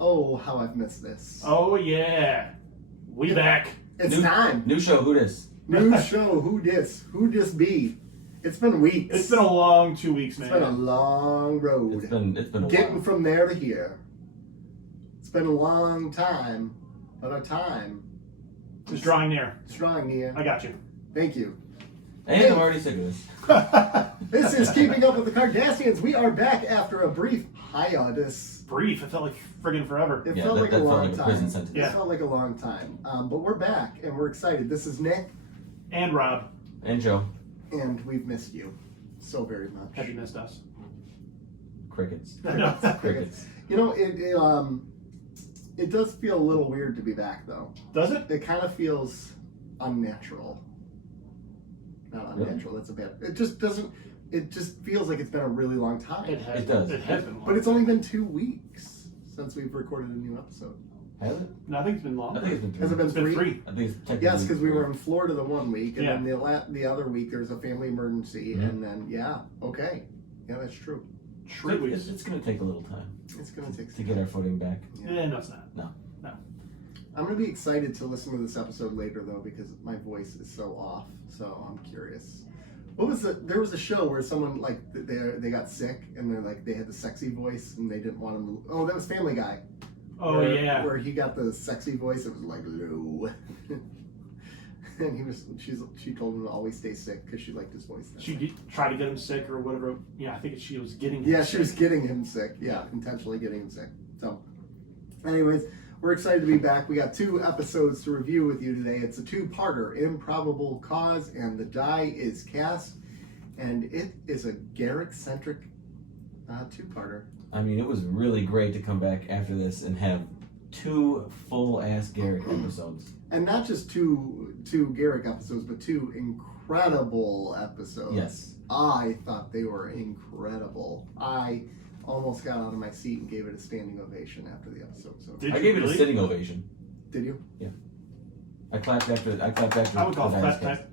Oh, how I've missed this. Oh, yeah. We back. It's time. New show, who dis? New show, who dis? Who dis be? It's been weeks. It's been a long 2 weeks, man. It's been a long road. It's been a Getting while. from there to here. It's been a long time, but our time It's drawing near. is drawing near. I got you. Thank you. And I'm already sick of this. This is Keeping Up with the Cardassians. We are back after a brief hiatus. Brief. It felt like friggin' forever. It Yeah, felt that like a felt long like a time. prison sentence. It Yeah. felt like a long time. But we're back and we're excited. This is Nick, And Rob. And Joe. and we've missed you so very much. Have you missed us? Crickets. No. Crickets. You know, it does feel a little weird to be back though. Does it? It kind of feels unnatural. Not unnatural. That's a bad. It just doesn't. It just feels like it's been a really long time. It does. It has been long. But it's only been 2 weeks since we've recorded a new episode. Has it? No, I think it's been long. I think it's been 3. Has it been It's been 3? three. I think it's technically Yes, because we 3. were in Florida the 1 week, and Yeah. then the other week there was a family emergency, Mhm. and then okay, that's true. True weeks. It's going to take a little time It's gonna take to some get our time. footing back. Yeah, no, it's not. I'm gonna be excited to listen to this episode later though, because my voice is so off. So I'm curious. What was there was a show where someone like they got sick and they're like they had the sexy voice and they didn't want him to. Oh, that was Family Guy. Oh, where, yeah. Where he got the sexy voice. It was like low. And she told him to always stay sick because she liked his voice. She tried to get him sick or whatever. Yeah, I think she was getting him Yeah, sick. she was getting him sick. Yeah, intentionally getting him sick. So, anyways, we're excited to be back. We got 2 episodes to review with you today. It's a 2-parter, Improbable Cause, and the die is cast. And it is a Garrick-centric 2-parter. I mean, it was really great to come back after this and have 2 full-ass Garrick episodes. And not just two Garrick episodes, but 2 incredible episodes. Yes. I thought they were incredible. I almost got out of my seat and gave it a standing ovation after the episode. So Did I you gave it really? a sitting ovation. did you? I clapped after. I would call the it dice fast cast. type.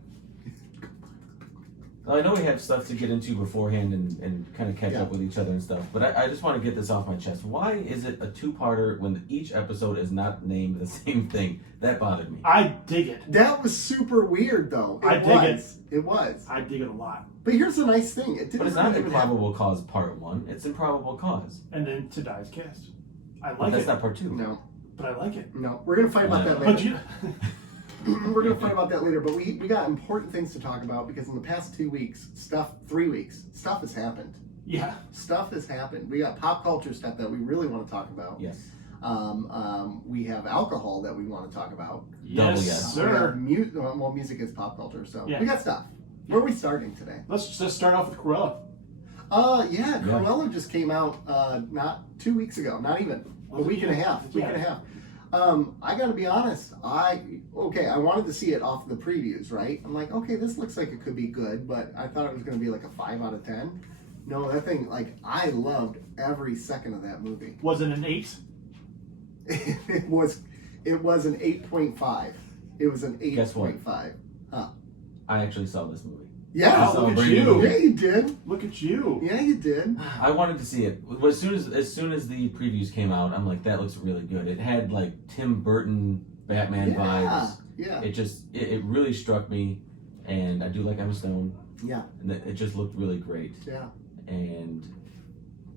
I know we have stuff to get into beforehand and kind of catch Yeah. up with each other and stuff, but I just want to get this off my chest. Why is it a 2-parter when each episode is not named the same thing? That bothered me. I dig it. That was super weird, though. I dig it. It was. I dig it a lot. But here's the nice thing. It didn't But it's not even Improbable Cause Part 1. It's Improbable Cause. And then to Die's cast. I But like that's it. not Part 2. No, But I like it. no. We're gonna fight about that But later. you, We're gonna fight about that later. But we got important things to talk about because in the past 2 weeks, 3 weeks, stuff has happened. yeah. Stuff has happened. We got pop culture stuff that we really want to talk about. Yes. We have alcohol that we want to talk about. Yes, yes. We sir. have music is pop culture, so Yeah. we got stuff. Where are we starting today? Let's just start off with Cruella. Yeah, Cruella just came out not 2 weeks ago, not even a week and a half. I gotta be honest. I wanted to see it off the previews, right? I'm like, okay, this looks like it could be good, but I thought it was gonna be like a 5 out of 10. No, that thing, like, I loved every second of that movie. Was it an 8? It was an 8.5. It was an 8.5. Guess what? I actually saw this movie. Yeah, Wow, look at Brand new you. movie. yeah, you did. Look at you. Yeah, you did. I wanted to see it. As soon as the previews came out, I'm like, that looks really good. It had like Tim Burton Batman vibes. Yeah. It really struck me, and I do like Emma Stone. Yeah. And it just looked really great. Yeah. And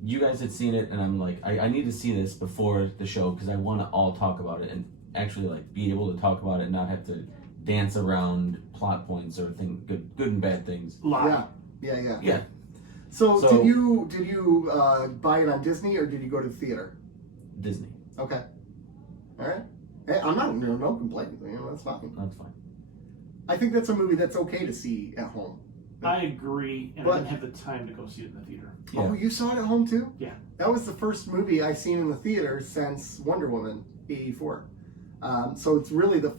you guys had seen it, and I'm like, I need to see this before the show because I want to all talk about it and actually like be able to talk about it and not have to dance around plot points or good and bad things. Lie. Yeah. So did you buy it on Disney or did you go to the theater? Disney. Okay. All right. Hey, I'm not no complaint. That's fine. That's fine. I think that's a movie that's okay to see at home. I agree, and But- I didn't have the time to go see it in the theater. Yeah. Oh, you saw it at home too? Yeah. That was the first movie I've seen in the theater since Wonder Woman '84. So it's really the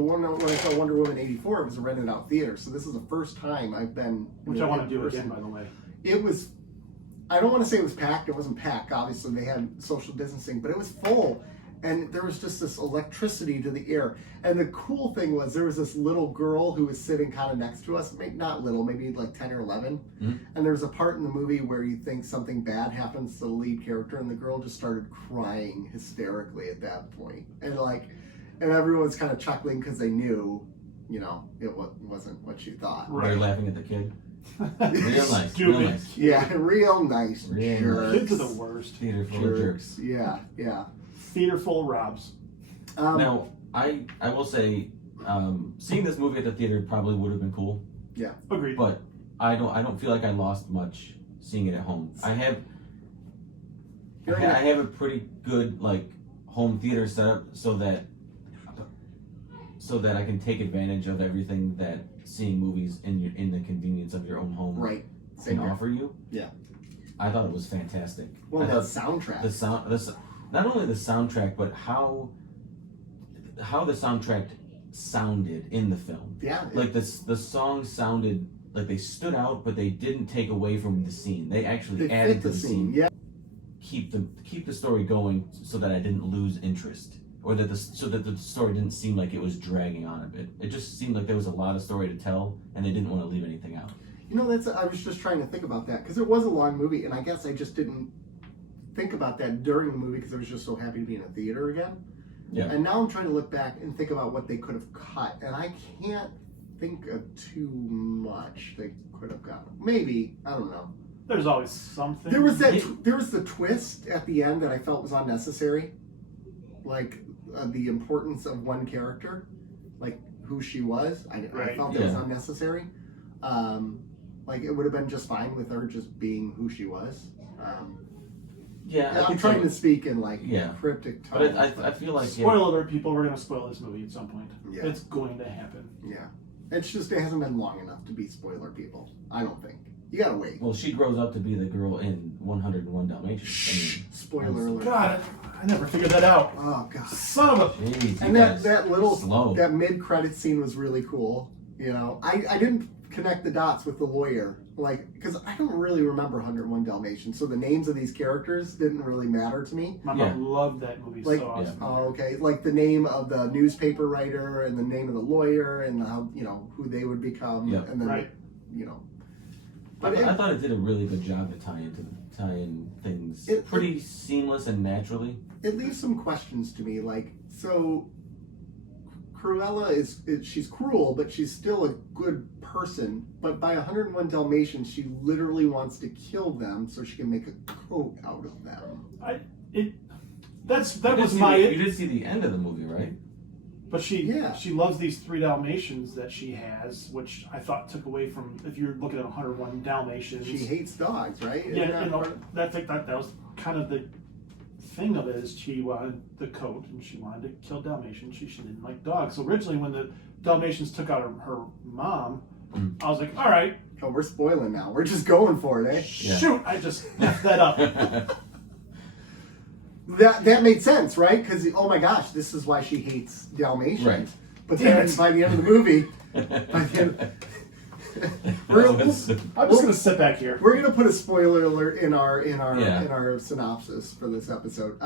one when I saw Wonder Woman '84, it was a rented out theater. So this is the first time I've been. Which I want to do again, by the way. It was. I don't want to say it was packed. It wasn't packed. Obviously, they had social distancing, but it was full. and there was just this electricity to the air. And the cool thing was there was this little girl who was sitting kind of next to us, maybe not little, maybe like 10 or 11. Mm-hmm. And there's a part in the movie where you think something bad happens to the lead character, and the girl just started crying hysterically at that point. And everyone's kind of chuckling because they knew, it wasn't what she thought. They're laughing at the kid. Real nice. Stupid. Real nice. Yeah, real nice jerks. Kids are the worst. Theater full of jerks. Yeah. Theater full of Robs. Now, I will say, seeing this movie at the theater probably would have been cool. Yeah. Agreed. But I don't feel like I lost much seeing it at home. I have a pretty good home theater setup so that I can take advantage of everything that seeing movies in the convenience of your own home can offer you. Yeah. I thought it was fantastic. Well, the soundtrack. Not only the soundtrack, but how the soundtrack sounded in the film. Yeah. The song sounded like they stood out, but they didn't take away from the scene. They actually added to the scene. Yeah. Keep the story going so that I didn't lose interest, or so that the story didn't seem like it was dragging on a bit. It just seemed like there was a lot of story to tell, and they didn't want to leave anything out. I was just trying to think about that because it was a long movie, and I guess I just didn't think about that during the movie because I was just so happy to be in a theater again. Yeah. And now I'm trying to look back and think about what they could have cut, and I can't think of too much they could have got. Maybe, I don't know. There's always something. There was the twist at the end that I felt was unnecessary, the importance of one character, who she was. I felt it was unnecessary. It would have been just fine with her just being who she was. I'm trying to speak in cryptic tone. But I feel like spoiler alert, people, we're going to spoil this movie at some point. Yeah. It's going to happen. Yeah. It's just, it hasn't been long enough to be spoiler people. I don't think. You gotta wait. Well, she grows up to be the girl in 101 Dalmatians. Shh. Spoiler alert. God, I never figured that out. Oh, God. Son of a... Jeez, and slow. that mid-credit scene was really cool. I didn't connect the dots with the lawyer. Because I don't really remember 101 Dalmatians, so the names of these characters didn't really matter to me. My mom loved that movie so awesome. Oh, okay. The name of the newspaper writer and the name of the lawyer and how, who they would become. Yeah. And then, But I thought it did a really good job to tie in things pretty seamless and naturally. It leaves some questions to me, so Cruella she's cruel, but she's still a good person. But by 101 Dalmatians, she literally wants to kill them so she can make a coat out of them. You did see the end of the movie, right? But she loves these 3 Dalmatians that she has, which I thought took away from, if you're looking at 101 Dalmatians. She hates dogs, right? Yeah, that was kind of the thing of it, is she wanted the coat and she wanted to kill Dalmatians. She didn't like dogs. So originally when the Dalmatians took out her mom, I was like, all right. Oh, we're spoiling now. We're just going for it, eh? Shoot, I just messed that up. That made sense, right? Because, oh my gosh, this is why she hates Dalmatians. Right. But then by the end of the movie, I'm just gonna sit back here. We're gonna put a spoiler alert in our synopsis for this episode.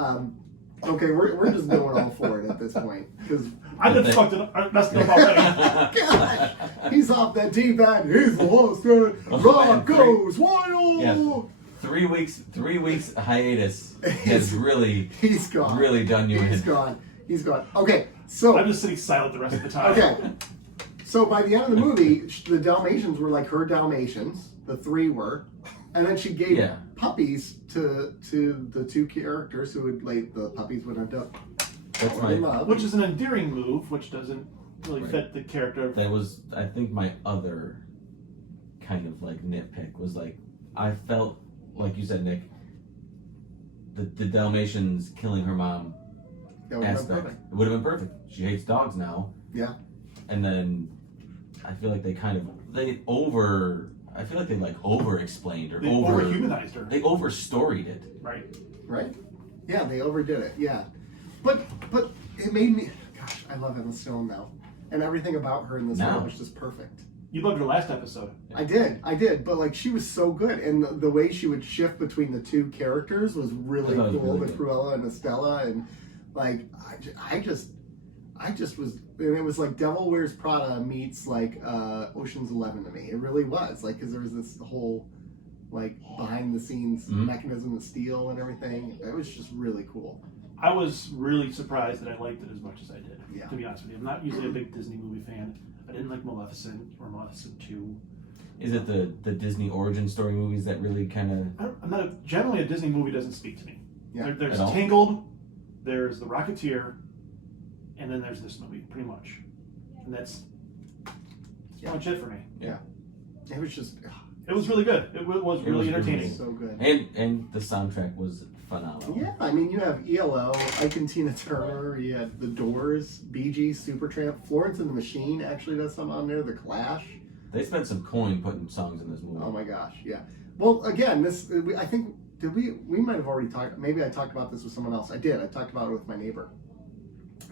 Okay, we're just going all for it at this point because I just fucked it up. Messed it up already. Gosh, he's off that deep end. He's lost. Rock goes wild. Yeah. 3 weeks hiatus has really he's gone. Really done you in. He's gone. Okay, so I'm just sitting silent the rest of the time. Okay. So by the end of the movie, the Dalmatians were like her Dalmatians. The 3 were, and then she gave puppies to the 2 characters who would the puppies would end up in love. Which is an endearing move, which doesn't really fit the character. That was, I think, my other kind of nitpick was I felt like you said, Nick, the Dalmatians killing her mom aspect. It would have been perfect. She hates dogs now. Yeah. And then I feel like they over-explained or over-humanized her. They over-storied it. Right. Yeah, they overdid it. Yeah. But it made me, gosh, I love Emma Stone now. And everything about her in this film was just perfect. You loved her last episode. I did, but she was so good, and the way she would shift between the 2 characters was really cool. The Cruella and Estella, and Like I just was, and it was like Devil Wears Prada meets like Ocean's 11 to me. It really was like, because there was this whole like behind the scenes mechanism of steel and everything. It was just really cool. I was really surprised that I liked it as much as I did. Yeah. To be honest with you, I'm not usually a big Disney movie fan. I didn't like Maleficent or Maleficent 2. Is it the Disney origin story movies that really kind of? I'm not generally a Disney movie doesn't speak to me. Yeah. There's At all? Tangled, there's The Rocketeer, and then there's this movie, pretty much, and that's pretty much it for me. Yeah. It was just It was really good. It was really entertaining. so good. And the soundtrack was phenomenal. Yeah, I mean, you have ELO, Ike and Tina Turner, you had The Doors, Bee Gees, Supertramp, Florence and the Machine actually does some on there, The Clash. They spent some coin putting songs in this movie. Oh my gosh, yeah. Well, again, I think, we might have already talked, maybe I talked about this with someone else. I did, I talked about it with my neighbor.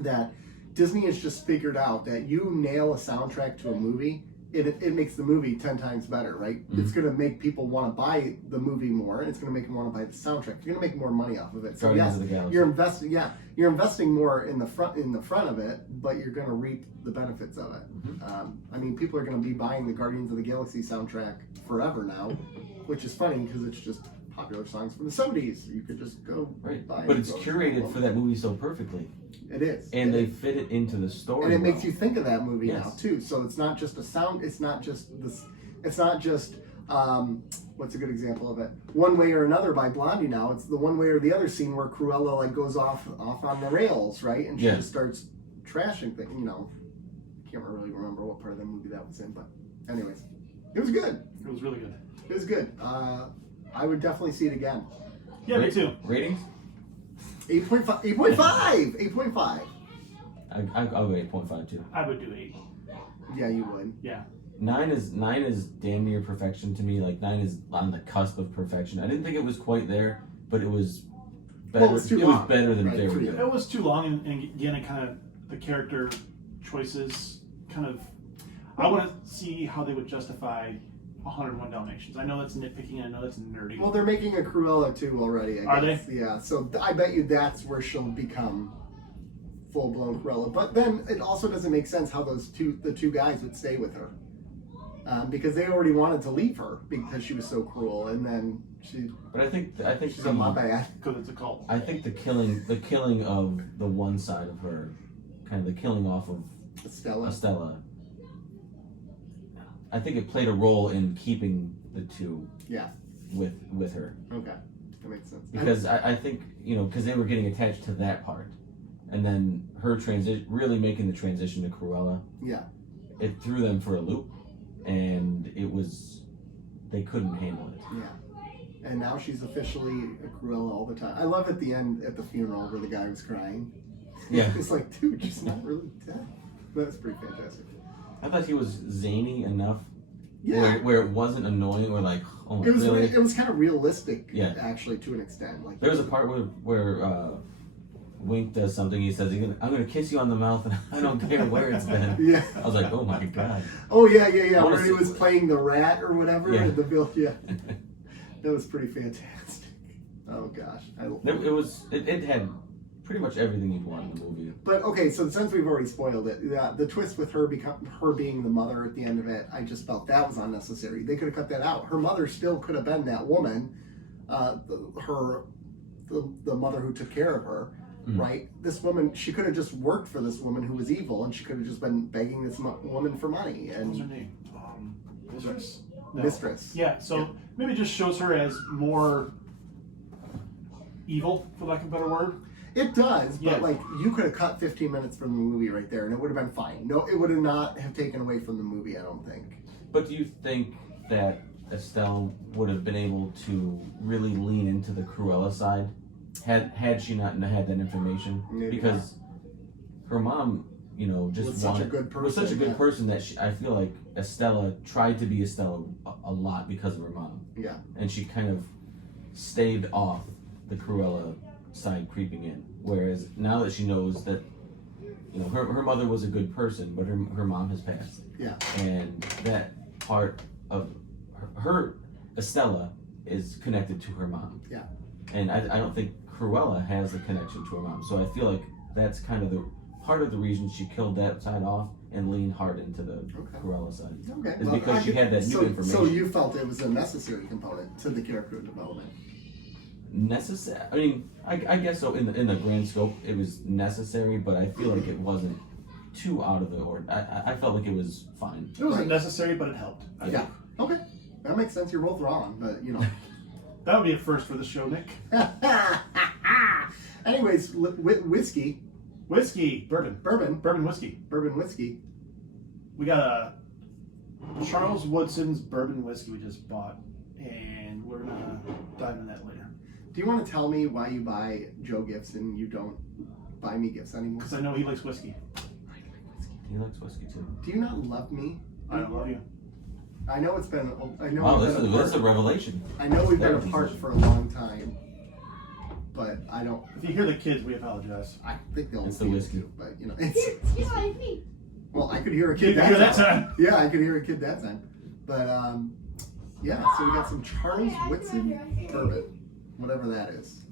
That Disney has just figured out that you nail a soundtrack to a movie, it makes the movie 10 times better, right? Mm-hmm. It's going to make people want to buy the movie more, and it's going to make them want to buy the soundtrack. You're going to make more money off of it. So Guardians yes, of the Galaxy. you're investing more in the front of it, but you're going to reap the benefits of it. I mean, people are going to be buying the Guardians of the Galaxy soundtrack forever now, which is funny because it's just popular songs from the 70s. You could just go buy But it. it's curated for that movie so perfectly. It is. And they fit it into the story. And it makes well. you think of that movie Yes. now too. So it's not just a sound. It's not just this. It's not just what's a good example of it? One Way or Another by Blondie. Now it's the one way or the other scene where Cruella like goes off on the rails, right? And she just starts trashing things. You know, I can't really remember what part of the movie that was in, but anyways, it was good. It was really good. It was good. I would definitely see it again. Yeah, me too. Ratings? 8.5. 8.5. 8.5. I'll go 8.5 too. I would do 8. Yeah, you would. Yeah. 9 is damn near perfection to me. Like 9 is on the cusp of perfection. I didn't think it was quite there, but it was better. Well, it was was better than right, very for you. good. It was too long, and again, it kind of, the character choices kind of, I want to see how they would justify 101 Dalmatians. I know that's nitpicking, I know that's nerdy. Well, they're making a Cruella too already. I Are guess. They? Yeah. So I bet you that's where she'll become full-blown Cruella. But then it also doesn't make sense how the two guys would stay with her, because they already wanted to leave her because she was so cruel, and then she. But I think She's a my bad. Because it's a cult. I think the killing of the one side of her, kind of the killing off of Estella. I think it played a role in keeping the two. Yeah. With her. Okay, that makes sense. Because I think because they were getting attached to that part, and then her really making the transition to Cruella. Yeah. It threw them for a loop, and they couldn't handle it. Yeah. And now she's officially a Cruella all the time. I love at the end at the funeral where the guy was crying. Yeah. It's like, dude, she's not really dead. That's pretty fantastic. I thought he was zany enough, Yeah. where it wasn't annoying or like, oh my god. It was kind of realistic, Yeah. actually, to an extent. Like There was a part where Wink does something. He says, "I'm gonna kiss you on the mouth, and I don't care where it's been." Yeah. I was like, "Oh my god!" Oh yeah. I wanna Where he was see- playing the rat or whatever Yeah. in the bill. Yeah. That was pretty fantastic. Oh gosh. It had pretty much everything you'd want in the movie. But okay, so since we've already spoiled it, the twist with her being the mother at the end of it, I just felt that was unnecessary. They could have cut that out. Her mother still could have been that woman, the mother who took care of her, right? This woman, she could have just worked for this woman who was evil, and she could have just been begging this woman for money. What was her And name? Mistress? No. Mistress. Yeah, so maybe just shows her as more evil, for lack of a better word. It does, but Yeah. like you could have cut 15 minutes from the movie right there, and it would have been fine. No, it would have not have taken away from the movie. I don't think. But do you think that Estelle would have been able to really lean into the Cruella side had she not had that information? Maybe Because her mom, just Was such a good person, was such a good yeah. person that I feel like Estella tried to be Estella a lot because of her mom, Yeah. and she kind of staved off the Cruella side creeping in. Whereas now that she knows that, her mother was a good person, but her mom has passed. Yeah. And that part of her Estella is connected to her mom. Yeah. And I don't think Cruella has a connection to her mom. So I feel like that's kind of the part of the reason she killed that side off and leaned hard into the Cruella side. Okay. Is because she had that new information. So you felt it was a necessary component to the character development. Necessary. I mean, I guess so. In the grand scope, it was necessary, but I feel like it wasn't too out of the order. I felt like it was fine. It wasn't necessary, but it helped. Yeah. Okay. That makes sense. You're both wrong, but you know. That would be a first for the show, Nick. Anyways, whiskey. Bourbon whiskey. We got a Charles Woodson's bourbon whiskey we just bought, and we're gonna dive into that later. Do you want to tell me why you buy Joe gifts and you don't buy me gifts anymore? Because I know he likes whiskey. He likes whiskey too. Do you not love me? I don't love you. I know it's been. I know. Wow, we've been apart. this is a revelation. I know we've been apart for a long time, but I don't. If you hear the kids, we apologize. I think they'll. It's the whiskey. Too, but you know, it's. Well, I could hear a kid You could that hear time. that time. Yeah, I could hear a kid that time. But yeah. So we got some Charles Woodson bourbon, whatever that is.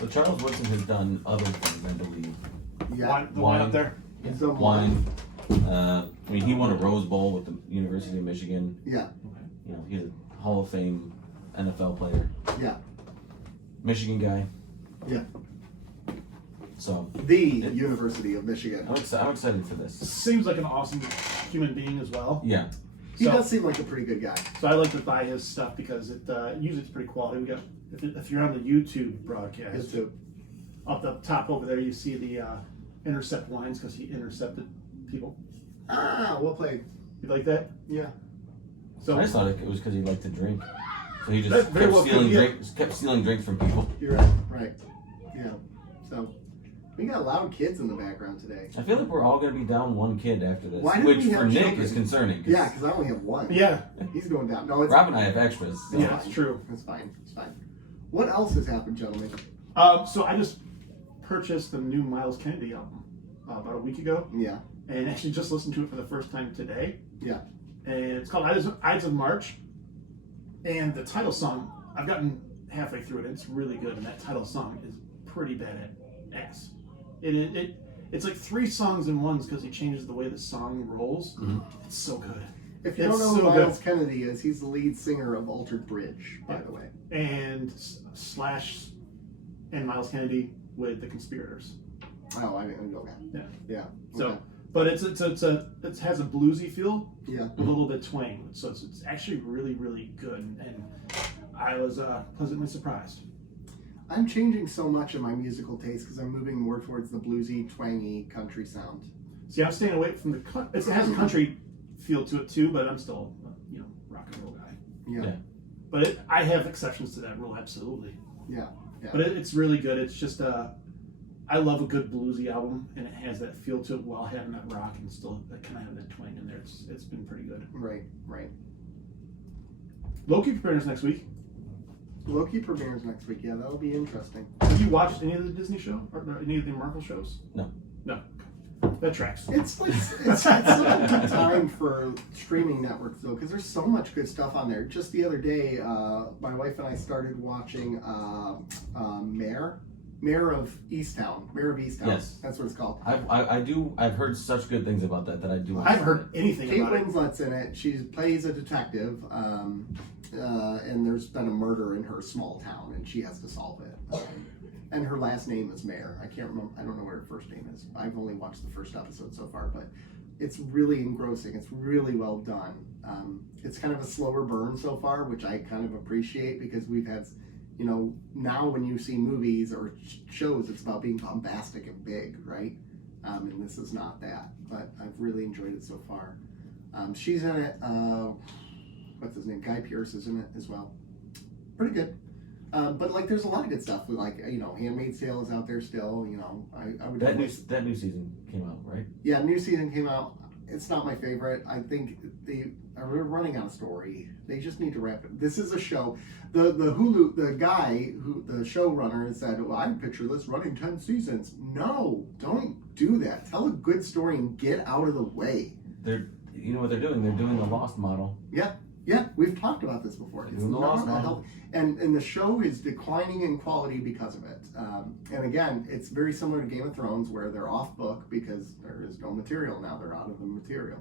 So Charles Woodson has done other things, I believe. Yeah. The wine up there. Some Wine. I mean, he won a Rose Bowl with the University of Michigan. Yeah. You know, he's a Hall of Fame NFL player. Yeah. Michigan guy. Yeah. So The University of Michigan. I'm excited for this. Seems like an awesome human being as well. Yeah. He So- does seem like a pretty good guy. So I like to buy his stuff because it usually it's pretty quality. We got if you're on the YouTube broadcast, His too. up the top over there you see the intercept lines because he intercepted people. Ah, well played. You like that? Yeah. So I just thought it was because he liked to drink. So he That just very kept well stealing could, yeah. drinks, kept stealing drinks from people. You're right. Right. Yeah. So we got loud kids in the background today. I feel like we're all going to be down one kid after this, Why do which we for have Nick children? is concerning. 'Cause Yeah, because I only have one. yeah, He's going down. No, it's Rob and I have extras. So. yeah, it's true. It's fine. It's fine. What else has happened, gentlemen? So I just purchased the new Myles Kennedy album about a week ago, Yeah. and actually just listened to it for the first time today. Yeah. And it's called Ides of March. And the title song, I've gotten halfway through it, and it's really good. And that title song is pretty badass. It's like 3 songs in one because he changes the way the song rolls. Mhm. It's so good. If you It's don't know who so Myles good. Kennedy is, he's the lead singer of Altered Bridge, by the way. And Slash and Myles Kennedy with the Conspirators. Oh, I didn't know that. Yeah. Yeah. So, Okay. but it has a bluesy feel, Yeah. a little bit twang. So it's actually really, really good. And I was pleasantly surprised. I'm changing so much in my musical taste because I'm moving more towards the bluesy, twangy country sound. See, I'm staying away from it has a country feel to it too, but I'm still, rock and roll guy. Yeah. Yeah. But I have exceptions to that rule, absolutely. Yeah. Yeah. But it's really good. It's just I love a good bluesy album, and it has that feel to it while having that rock and still kind of have that twang in there. It's been pretty good. Right. Right. Loki premieres next week. Loki premieres next week. Yeah, that'll be interesting. Have you watched any of the Disney show or any of the Marvel shows? No. No. That tracks. It's such a good time for streaming networks though, because there's so much good stuff on there. Just the other day, my wife and I started watching Mayor of Easttown. Yes. That's what it's called. I've heard such good things about that I do. I haven't heard anything Kate about it. Winslet's in it. She plays a detective, and there's been a murder in her small town, and she has to solve it. And her last name is Mayor. I can't remember. I don't know what her first name is. I've only watched the first episode so far, but it's really engrossing. It's really well done. It's kind of a slower burn so far, which I kind of appreciate because we've had, now when you see movies or shows, it's about being bombastic and big, right? And this is not that, but I've really enjoyed it so far. She's in it. What's his name? Guy Pearce is in it as well. Pretty good. But there's a lot of good stuff. Handmaid's Tale is out there still. I would. That new season came out, right? Yeah, new season came out. It's not my favorite. I think they are running out of story. They just need to wrap it. This is a show. The showrunner said, "Well, I picture this running 10 seasons." No, don't do that. Tell a good story and get out of the way. You know what they're doing? They're doing the Lost model. Yeah. Yeah, we've talked about this before. It's not a health, and the show is declining in quality because of it. And again, it's very similar to Game of Thrones, where they're off book because there is no material now. They're out of the material,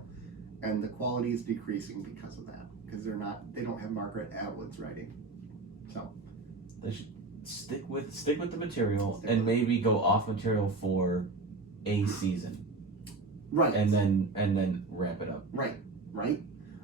and the quality is decreasing because of that. Because they don't have Margaret Atwood's writing. So they should stick with the material and maybe go off material for a season. Right. And then wrap it up. Right.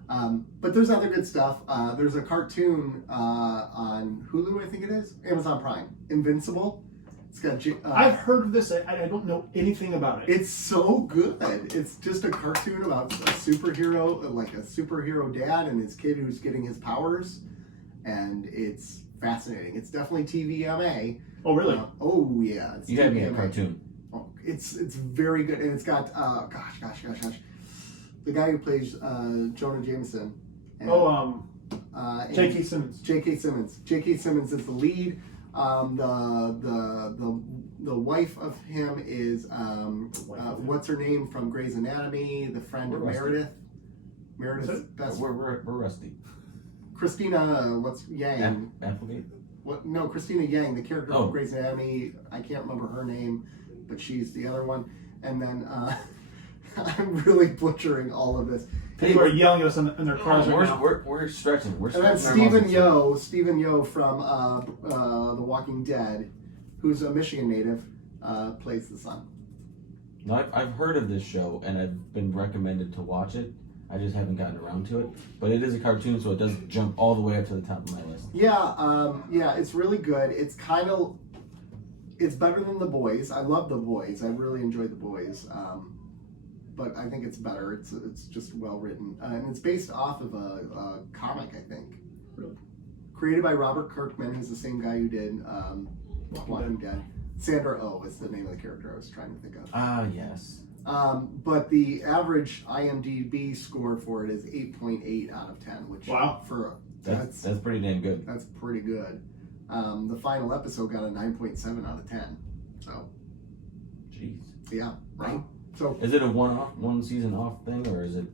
But there's other good stuff. There's a cartoon on Hulu, I think it is, Amazon Prime, Invincible. It's got. I've heard of this. I don't know anything about it. It's so good. It's just a cartoon about a superhero, like a superhero dad and his kid who's getting his powers, and it's fascinating. It's definitely TVMA. Oh really? Oh yeah. It's you had me a TVMA. cartoon. Oh, it's very good, and it's got the guy who plays Jonah Jameson. And, J.K. Simmons. J.K. Simmons is the lead. The wife of him is what's her name from Grey's Anatomy? The friend of Meredith. Meredith's best. We're rusty. Christina, what's Yang? Applegate. What? No, Christina Yang, the character from Grey's Anatomy. I can't remember her name, but she's the other one. And then I'm really butchering all of this. People are yelling at us in their cars right now. We're stretching. We're and then stretching. Stephen Yeun from The Walking Dead, who's a Michigan native, plays the son. No, I've heard of this show and I've been recommended to watch it. I just haven't gotten around to it. But it is a cartoon, so it does jump all the way up to the top of my list. Yeah, it's really good. It's better than The Boys. I love The Boys. I really enjoyed The Boys. But I think it's better. It's just well written, and it's based off of a comic, I think. Really? Created by Robert Kirkman, who's the same guy who did Walking Dead. Sandra Oh is the name of the character I was trying to think of. Ah, yes. But the average IMDb score for it is 8.8 out of 10, which that's pretty damn good. That's pretty good. The final episode got a 9.7 out of 10. So, jeez. Yeah, right. So is it a one season off thing, or is it?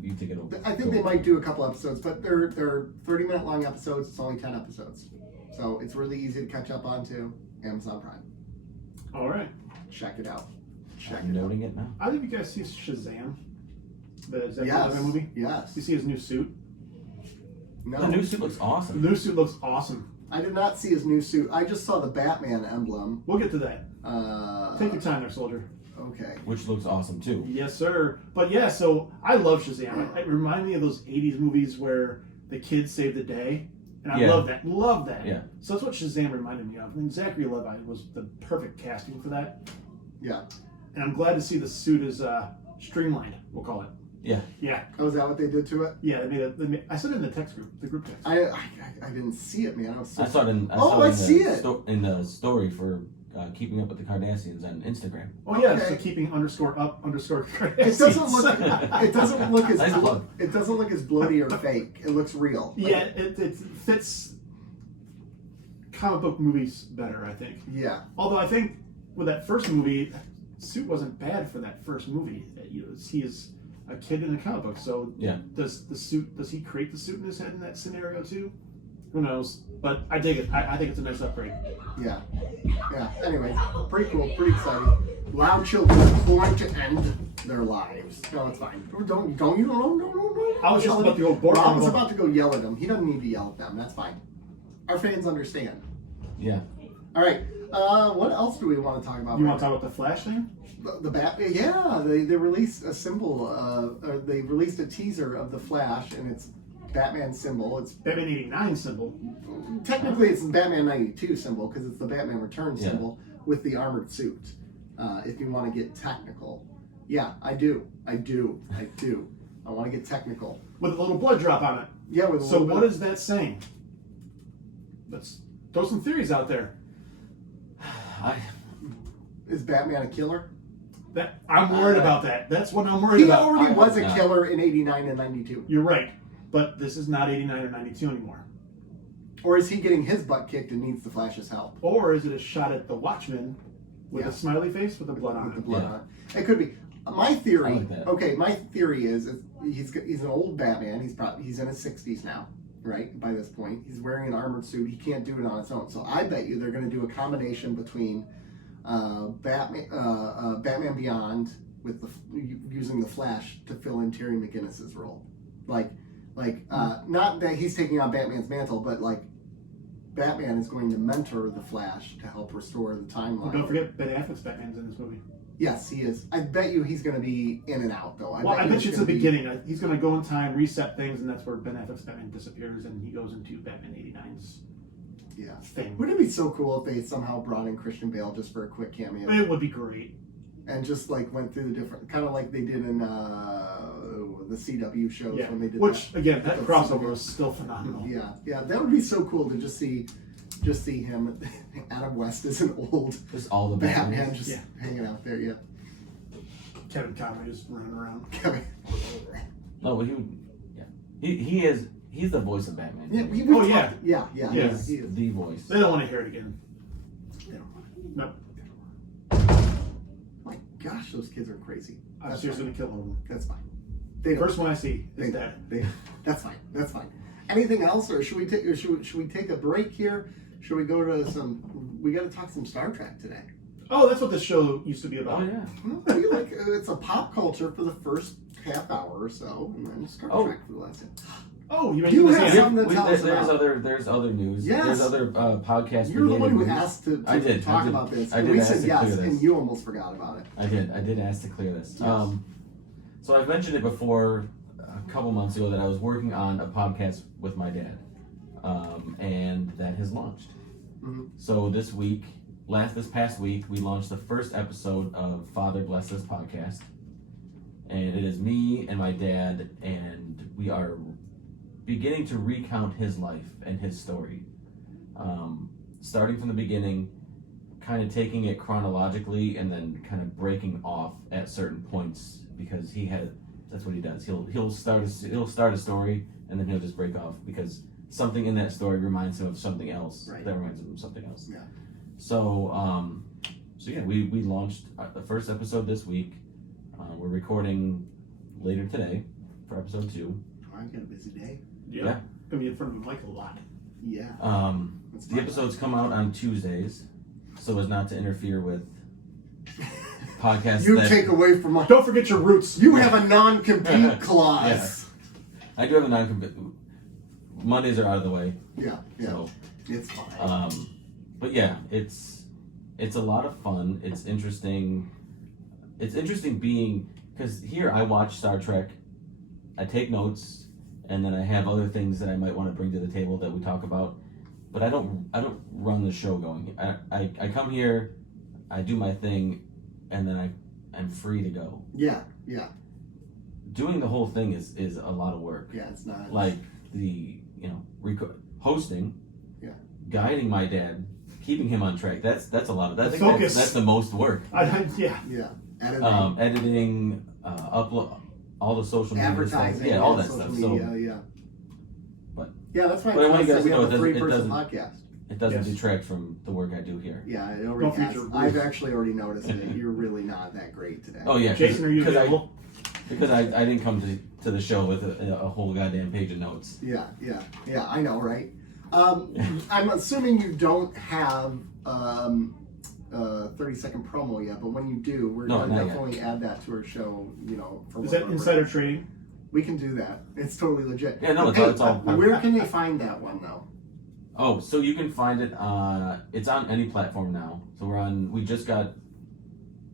You think it'll? I think they might do a couple episodes, but they're 30-minute long episodes. It's only 10 episodes, so it's really easy to catch up onto Amazon Prime. All right, check it out. I'm noting it now. I think you guys see Shazam, the yes. movie. Yes. You see his new suit? No. The new suit looks awesome. The new suit looks awesome. I did not see his new suit. I just saw the Batman emblem. We'll get to that. Take your time there, soldier. Okay. Which looks awesome too. Yes, sir. But yeah, so I love Shazam. It reminded me of those 80s movies where the kids save the day. And I love that. Love that. Yeah. So that's what Shazam reminded me of. And Zachary Levi was the perfect casting for that. Yeah. And I'm glad to see the suit is streamlined, we'll call it. Yeah. Yeah. Oh, is that what they did to it? Yeah, they made I saw it in the text group, the group text. I didn't see it, man. I saw it in the story for keeping up with the Cardassians on Instagram. Oh yeah, so keeping _up_ Cardassians. It doesn't look as Nice plug. it doesn't look as bloaty or fake. It looks real. Yeah, it fits comic book movies better, I think. Yeah. Although I think with that first movie, suit wasn't bad for that first movie. He is a kid in a comic book, so yeah. Does he create the suit in his head in that scenario too? Who knows? But I dig it. I think it's a nice upgrade. Yeah. Yeah. Anyway, pretty cool, pretty exciting. Loud children are going to end their lives. No, it's fine. Don't. I was just about to go board. I was about to go yell at him. He doesn't need to yell at them. That's fine. Our fans understand. Yeah. All right. What else do we want to talk about? You want to talk about the Flash thing? The Batman. Yeah. They released a symbol. Or they released a teaser of the Flash, and it's Batman symbol. It's Batman 89 symbol. Technically, it's the Batman 92 symbol because it's the Batman Returns symbol with the armored suit. If you want to get technical, yeah, I do. I want to get technical With a little blood drop on it. Yeah. So what is that saying? Let's throw some theories out there. Is Batman a killer? I'm worried about that. That's what I'm worried about. He already was a killer in 89 and 92. You're right. But this is not 89 or 92 anymore. Or is he getting his butt kicked and needs the Flash's help? Or is it a shot at the Watchmen with a smiley face with the blood on it? It could be. My theory. I like that. Okay, my theory is he's an old Batman. He's in his 60s now, right? By this point, he's wearing an armored suit. He can't do it on his own. So I bet you they're going to do a combination between Batman Beyond with using the Flash to fill in Terry McGinnis's role, not that he's taking on Batman's mantle, but like Batman is going to mentor the Flash to help restore the timeline. Well, don't forget Ben Affleck's Batman's in this movie. Yes, he is. I bet you he's going to be in and out, though. I bet you it's the beginning. He's going to go in time, reset things, and that's where Ben Affleck's Batman disappears, and he goes into Batman 89's thing. Wouldn't it be so cool if they somehow brought in Christian Bale just for a quick cameo? It would be great. And just like went through the different, kind of like they did in the CW shows when they did again, that crossover was still phenomenal. Yeah, that would be so cool to just see him. Adam West is an old just all the Batman just hanging out there. Yeah, Kevin Conroy just running around. No, but he's the voice of Batman. Yeah, He's the voice. They don't want to hear it again. They don't want it. Nope. My gosh, those kids are crazy. I'm seriously going to kill them. That's fine. First one I see is Dad. That's fine. That's fine. Anything else, or should we take a break here? Should we go to some? We got to talk some Star Trek today. Oh, that's what this show used to be about. Oh yeah. I feel like it's a pop culture for the first half hour or so, and then Star Trek for the last. Oh, you have something to tell us about. There's other news. Yes. There's other podcasts. You're the one who asked to talk about this. I did we ask said to yes, clear this. and you almost forgot about it. I did ask to clear this. Yes. So I've mentioned it before a couple months ago that I was working on a podcast with my dad, and that has launched. Mm-hmm. So this past week, we launched the first episode of Father Bless This Podcast, and it is me and my dad, and we are beginning to recount his life and his story, starting from the beginning, kind of taking it chronologically, and then kind of breaking off at certain points because that's what he does. He'll start a story, and then he'll just break off because something in that story reminds him of something else that reminds him of something else. Yeah. So we launched the first episode this week. We're recording later today for episode 2. I've got a busy day. Yeah. Gonna be in front of the mic a lot. Yeah. The episodes come out on Tuesdays, so as not to interfere with podcasts. Take away from my. Don't forget your roots. You have a non-compete clause. Yes. I do have a non-compete. Mondays are out of the way. Yeah. So, it's fine. But yeah, it's a lot of fun. It's interesting. It's interesting because here I watch Star Trek, I take notes, and then I have other things that I might want to bring to the table that we talk about. But I don't run the show going. I come here, I do my thing, and then I'm free to go. Yeah. Doing the whole thing is a lot of work. Yeah, it's not like the hosting, guiding my dad, keeping him on track. That's a lot of that. I think Focus. That's the most work. Yeah. Editing, upload all the social media advertising, stuff. All that stuff. Media, But that's why I want you guys to we know have a three-person it podcast. It doesn't detrect from the work I do here. Yeah, it already has. I've actually already noticed that you're really not that great today. Oh yeah, Jason, are you available? Because I didn't come to the show with a whole goddamn page of notes. Yeah, I know, right? I'm assuming you don't have 30-second promo yet, but when you do, we're going to definitely add that to our show. Is that insider trading? We can do that. It's totally legit. Yeah, no, it's all. Where can they find that one though? Oh, so you can find it. It's on any platform now. So we just got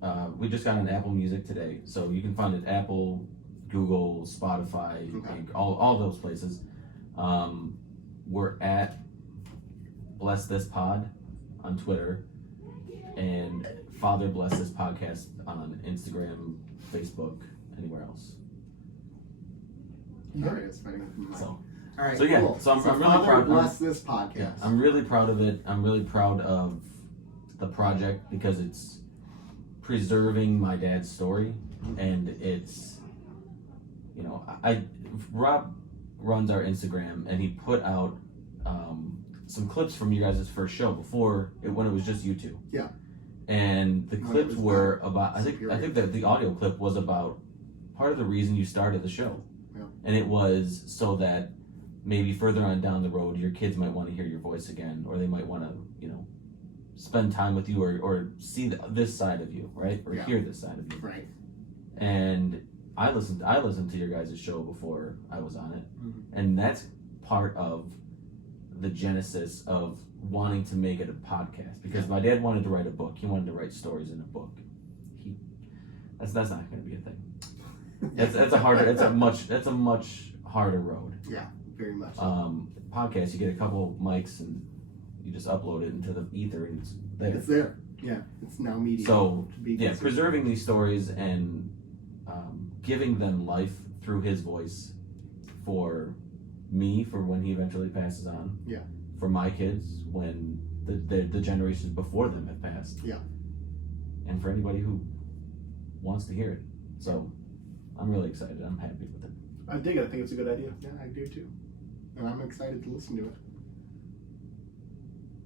on Apple Music today. So you can find it Apple, Google, Spotify, all those places. We're at Bless This Pod on Twitter, and Father Bless This Podcast on Instagram, Facebook, anywhere else. All right, so yeah, cool. so I'm really proud. Bless This Podcast. Yeah, I'm really proud of it. I'm really proud of the project because it's preserving my dad's story, and it's, Rob runs our Instagram, and he put out some clips from you guys' first show when it was just you two. Yeah. And the When it clips was were not about. I superior. think that the audio clip was about part of the reason you started the show, Yeah. and it was so that maybe further on down the road, your kids might want to hear your voice again, or they might want to, spend time with you, or see this side of you, right, or Yeah. hear this side of you. Right. And I listened to your guys' show before I was on it, Mhm. and that's part of the genesis of wanting to make it a podcast, because my dad wanted to write a book. He wanted to write stories in a book. That's not going to be a thing. That's a much harder road. Yeah, very much. Podcast, you get a couple mics and you just upload it into the ether and it's there. It's there. Yeah, it's now media. So to be yeah, consumed. preserving these stories and giving them life through his voice for me, for when he eventually passes on. Yeah. For my kids when the generations before them have passed. Yeah. And for anybody who wants to hear it. So I'm really excited. I'm happy with it. I dig it. I think it's a good idea. Yeah, I do too. And I'm excited to listen to it.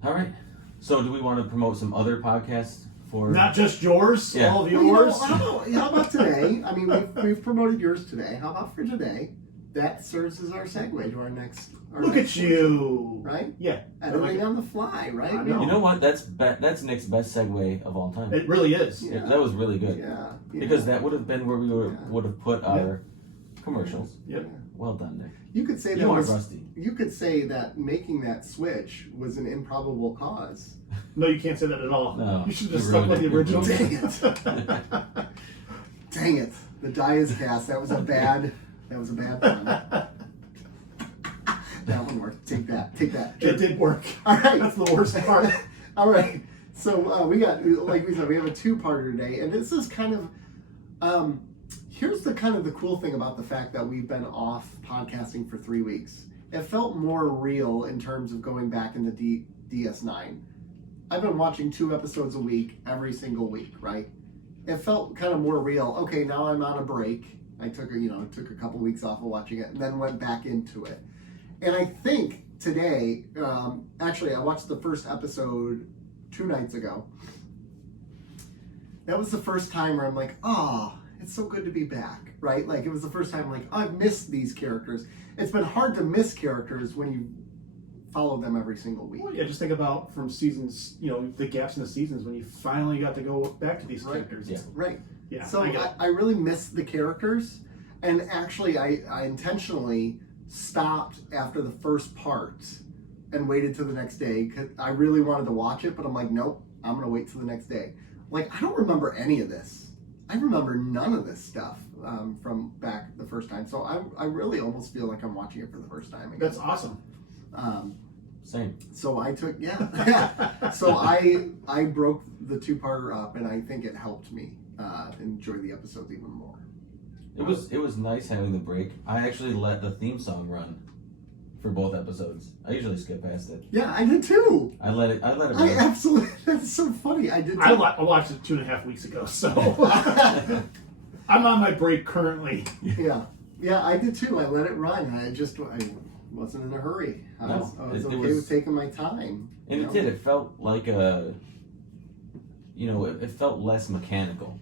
All right. So do we want to promote some other podcasts for? Not just yours, Yeah. all of Well, yours. how about today? I mean, we've promoted yours today. How about for today? That serves as our segue to our next. Look next at you. Right? Yeah. Editing on the fly, right? I know. You know what? That's Nick's best segue of all time. It really is. Yeah. That was really good. Yeah. Because that would have been where we would have put our commercials. Yep. Well done, Nick. You could say that You aren't was. rusty. You could say that making that switch was an improbable cause. No, you can't say that at all. No, You should you just stuck with the ruined it. original. Dang it. Dang it. The die is cast. That was a bad one. That one worked. Take that. It did work. All right. That's the worst part. All right. So we got, like we said, we have a two-parter today, and this is kind of, here's the kind of the cool thing about the fact that we've been off podcasting for 3 weeks. It felt more real in terms of going back in the DS9. I've been watching 2 episodes a week every single week, right? It felt kind of more real. Okay, now I'm on a break. I took a couple weeks off of watching it and then went back into it. And I think today, actually, I watched the first episode 2 nights ago. That was the first time where I'm like, it's so good to be back, right? Like, it was the first time, like, I've missed these characters. It's been hard to miss characters when you follow them every single week. Well, yeah, just think about from seasons, the gaps in the seasons when you finally got to go back to these Right. characters. Yeah. Right. Yeah. So I really missed the characters. And actually, I intentionally stopped after the first part and waited till the next day because I really wanted to watch it, but I'm like, nope, I'm going to wait till the next day. Like, I don't remember any of this. I remember none of this stuff from back the first time. So I really almost feel like I'm watching it for the first time again. That's awesome. Same. So I took, So I broke the 2-parter up, and I think it helped me enjoy the episodes even more. It was nice having the break. I actually let the theme song run for both episodes. I usually skip past it. Yeah, I did too. I let it I run. absolutely. That's so funny. I did too. I watched it 2.5 weeks ago, so I'm on my break currently. Yeah, I did too. I let it run. I wasn't in a hurry. I No, was it okay was- with taking my time. And it did. It felt like it felt less mechanical.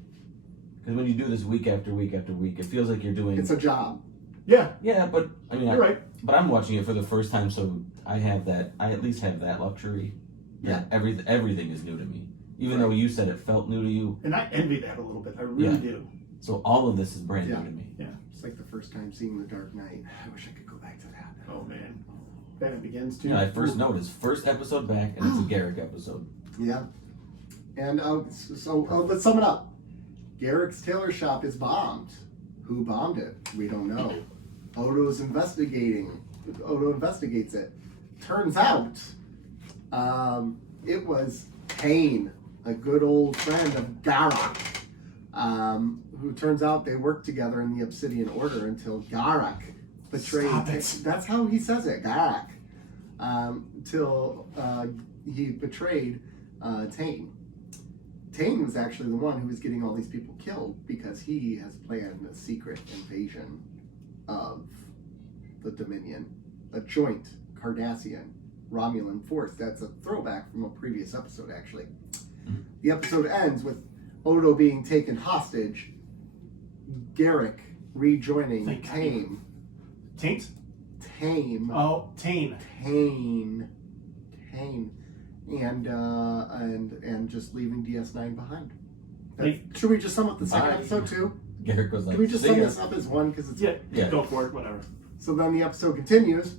Because when you do this week after week after week, it feels like you're doing. It's a job. Yeah, Yeah, but I mean, you're right. But I'm watching it for the first time, so I at least have that luxury. Yeah. Everything is new to me. Even though you said it felt new to you, And I envy that a little bit. I really Yeah. do. so all of this is brand Yeah. new to me. It's like the first time seeing The Dark Knight. I wish I could go back to that. Oh man, Batman Begins too. Yeah, I first noticed first episode back, and it's a Garrick episode. Yeah. And let's sum it up. Garrick's tailor shop is bombed. Who bombed it? We don't know. Odo investigates it. Turns out, it was Kane, a good old friend of Garak, who turns out they worked together in the Obsidian Order until Garak betrayed. Stop it. That's how he says it, Garak. Until he betrayed Tane. Tane was actually the one who was getting all these people killed because he has planned a secret invasion of the Dominion, a joint Cardassian Romulan force. That's a throwback from a previous episode, actually. The episode ends with Odo being taken hostage, Garrick rejoining Thank God. Tame. Taint? Tame. Oh, Tane. Tame. And just leaving DS9 behind. Should we just sum up the second Bye. episode too? Garrick goes like, Can we just "See sum ya." this up as one? Because it's Yeah, go for it, whatever. So then the episode continues.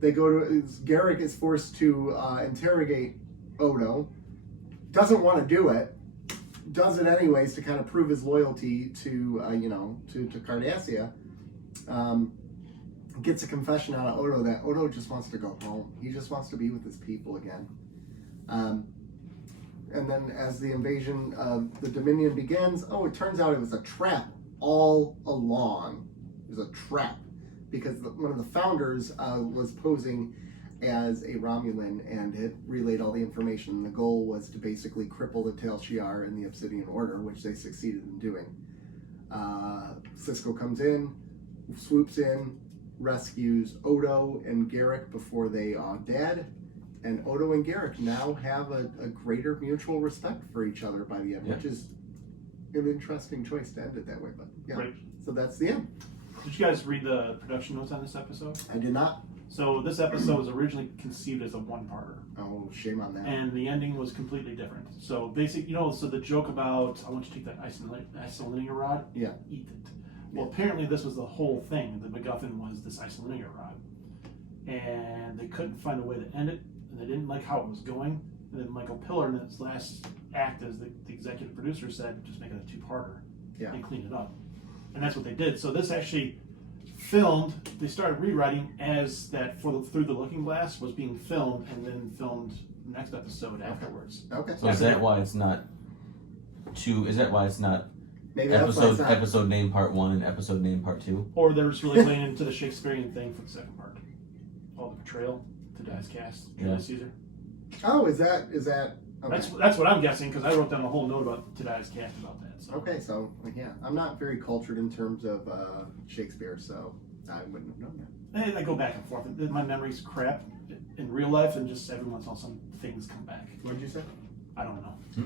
They go to Garrick is forced to interrogate Odo. Doesn't want to do it. Does it anyways to kind of prove his loyalty to Cardassia. Gets a confession out of Odo that Odo just wants to go home. He just wants to be with his people again. And then as the invasion of the Dominion begins, it turns out it was a trap all along. It was a trap because one of the founders was posing as a Romulan and had relayed all the information. The goal was to basically cripple the Tal Shiar in the Obsidian Order, which they succeeded in doing. Cisco comes in, swoops in, rescues Odo and Garrick before they are dead. And Odo and Garrick now have a greater mutual respect for each other by the end, which is an interesting choice to end it that way. But yeah, Right. So that's the end. Did you guys read the production notes on this episode? I did not. So this episode was originally conceived as a one-parter, Oh, shame on that. and the ending was completely different. So basically, so the joke about I want you to take that isolinear rod, Yeah. eat it. Well, apparently this was the whole thing. The MacGuffin was this isolinear rod, and they couldn't find a way to end it, and they didn't like how it was going. And then Michael Piller, in his last act as the executive producer, said, just make it a two-parter and clean it up. And that's what they did. So this actually filmed, they started rewriting as that Through the Looking Glass was being filmed, and then filmed the next episode afterwards. Okay. So is that why it's not two? Is that why it's not Maybe that's why it's not. episode name part 1 and episode name part 2? Or they're just really playing into the Shakespearean thing for the second part. All the betrayal to Dice Cast, Julius Caesar. Oh, is that? Okay. That's what I'm guessing, because I wrote down a whole note about Tadi's Cast about that. So. Okay, so yeah, I'm not very cultured in terms of Shakespeare, so I wouldn't have known that. And I go back and forth. My memory's crap in real life, and just every once in a while some things come back. What did you say? I don't know.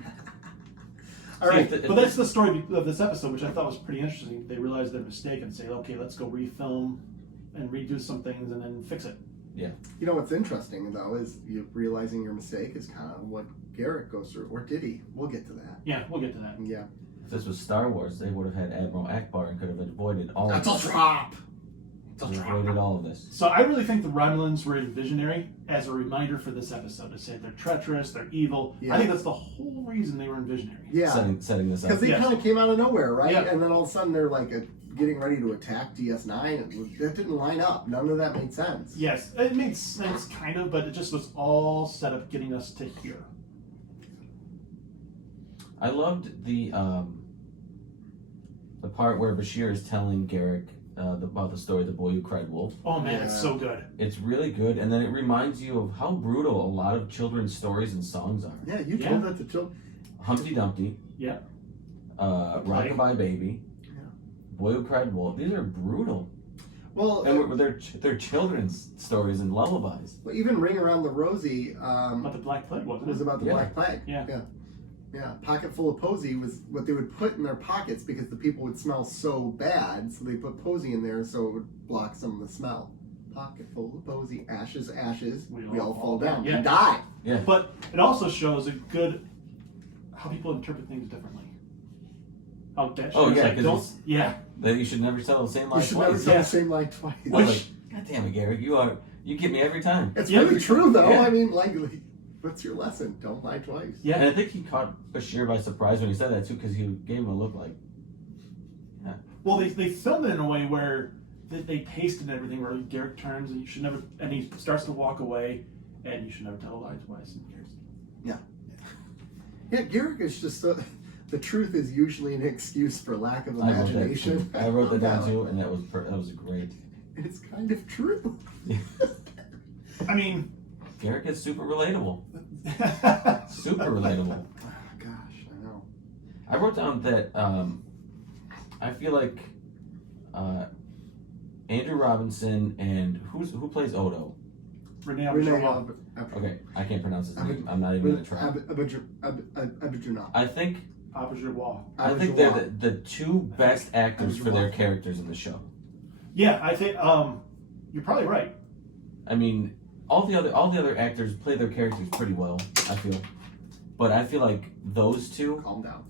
All right, But that's the story of this episode, which I thought was pretty interesting. They realized their mistake and say, okay, let's go refilm and redo some things and then fix it. Yeah. You know what's interesting though is you realizing your mistake is kind of what Garrick goes through, or did he? We'll get to that. Yeah, we'll get to that. Yeah. If this was Star Wars, they would have had Admiral Akbar and could have avoided all That's of a this. drop. Avoided all of this. So I really think the Romulans were visionary as a reminder for this episode to say they're treacherous, they're evil. Yeah. I think that's the whole reason they were visionary. Yeah. Setting this up. Because they Yes. kind of came out of nowhere, right? Yeah. And then all of a sudden they're like getting ready to attack DS9. And that didn't line up. None of that made sense. Yes, it made sense kind of, but it just was all set up getting us to here. I loved the part where Bashir is telling Garrick about the story of the boy who cried wolf. Oh man, Yeah. it's so good. It's really good, and then it reminds you of how brutal a lot of children's stories and songs are. Yeah, you told that to children. Humpty Dumpty. Yeah. Rockabye Baby. Yeah. Boy Who Cried Wolf. These are brutal. Well, And they're children's stories and lullabies. even Ring Around the Rosie But the Black Plague wasn't was it? about the Yeah. Black Plague. Yeah. Yeah, Pocket Full of Posy was what they would put in their pockets because the people would smell so bad, so they put Posy in there so it would block some of the smell. Pocket full of Posy, ashes, ashes, we all fall down Yeah. and die. Yeah. But it also shows how people interpret things differently. How that Oh, shows, yeah, like, 'cause don't, it's- yeah. That you should never tell the same lie You should never twice. tell Yeah. the same lie twice. I'm like, God damn it, Garrick, you get me every time. It's Yeah, really true though. Yeah. I mean, like, what's your lesson? Don't lie twice. Yeah. And I think he caught Bashir by surprise when he said that too, because he gave him a look like, Well, they filmed it in a way where they pasted everything where Garrick turns and you should never, and he starts to walk away, and you should never tell a lie twice. And Garrick's, Yeah, Garrick is just the truth is usually an excuse for lack of imagination. I wrote that down too, and that was great. It's kind of true. I mean, Garrick is super relatable. Super relatable. Oh, gosh, I know. I wrote down that I feel like Andrew Robinson and who plays Odo? Renee Renee Auberjonois. Albert. Okay, I can't pronounce his name. I'm not even gonna try. Abidjuna. I think Papa Joie. they're the two best actors for their characters in the show. Yeah, I think you're probably right. I mean, all the other actors play their characters pretty well, I feel. But I feel like those two. Calm down.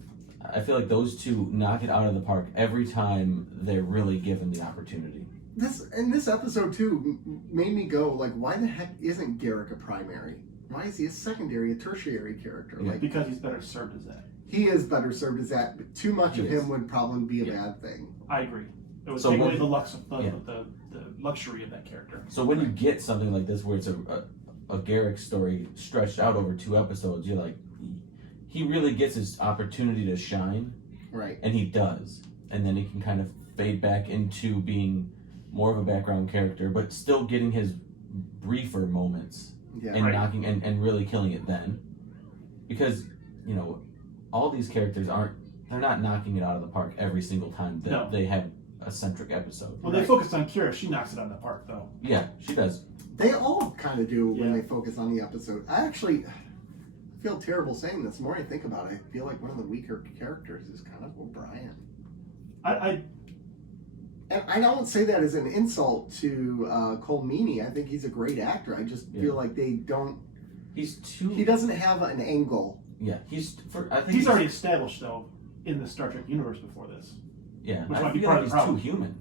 I feel like those two knock it out of the park every time they're really given the opportunity. This episode too made me go like, why the heck isn't Garrick a primary? Why is he a secondary, a tertiary character? Yeah. Like, Because he's better served as that. he is better served as that. But too much of He is. him would probably be a bad thing. I agree. It would So take when- away the luxury of that character. So when you get something like this, where it's a Garrick story stretched out over 2 episodes, you're like, he really gets his opportunity to shine, Right. and he does, and then he can kind of fade back into being more of a background character, but still getting his briefer moments Yeah. and Right. knocking and really killing it then, because all these characters they're not knocking it out of the park every single time that No. they have a centric episode. When they focus on Kira, she knocks it out of the park, though. Yeah, she does. They all kind of do when Yeah. they focus on the episode. I feel terrible saying this. The more I think about it, I feel like one of the weaker characters is kind of O'Brien. And I don't say that as an insult to Cole Meany. I think he's a great actor. I just feel like they don't. He doesn't have an angle. Yeah, I think he's already established, though, in the Star Trek universe before this. Yeah, Which I might be feel part like of the he's problem. too human.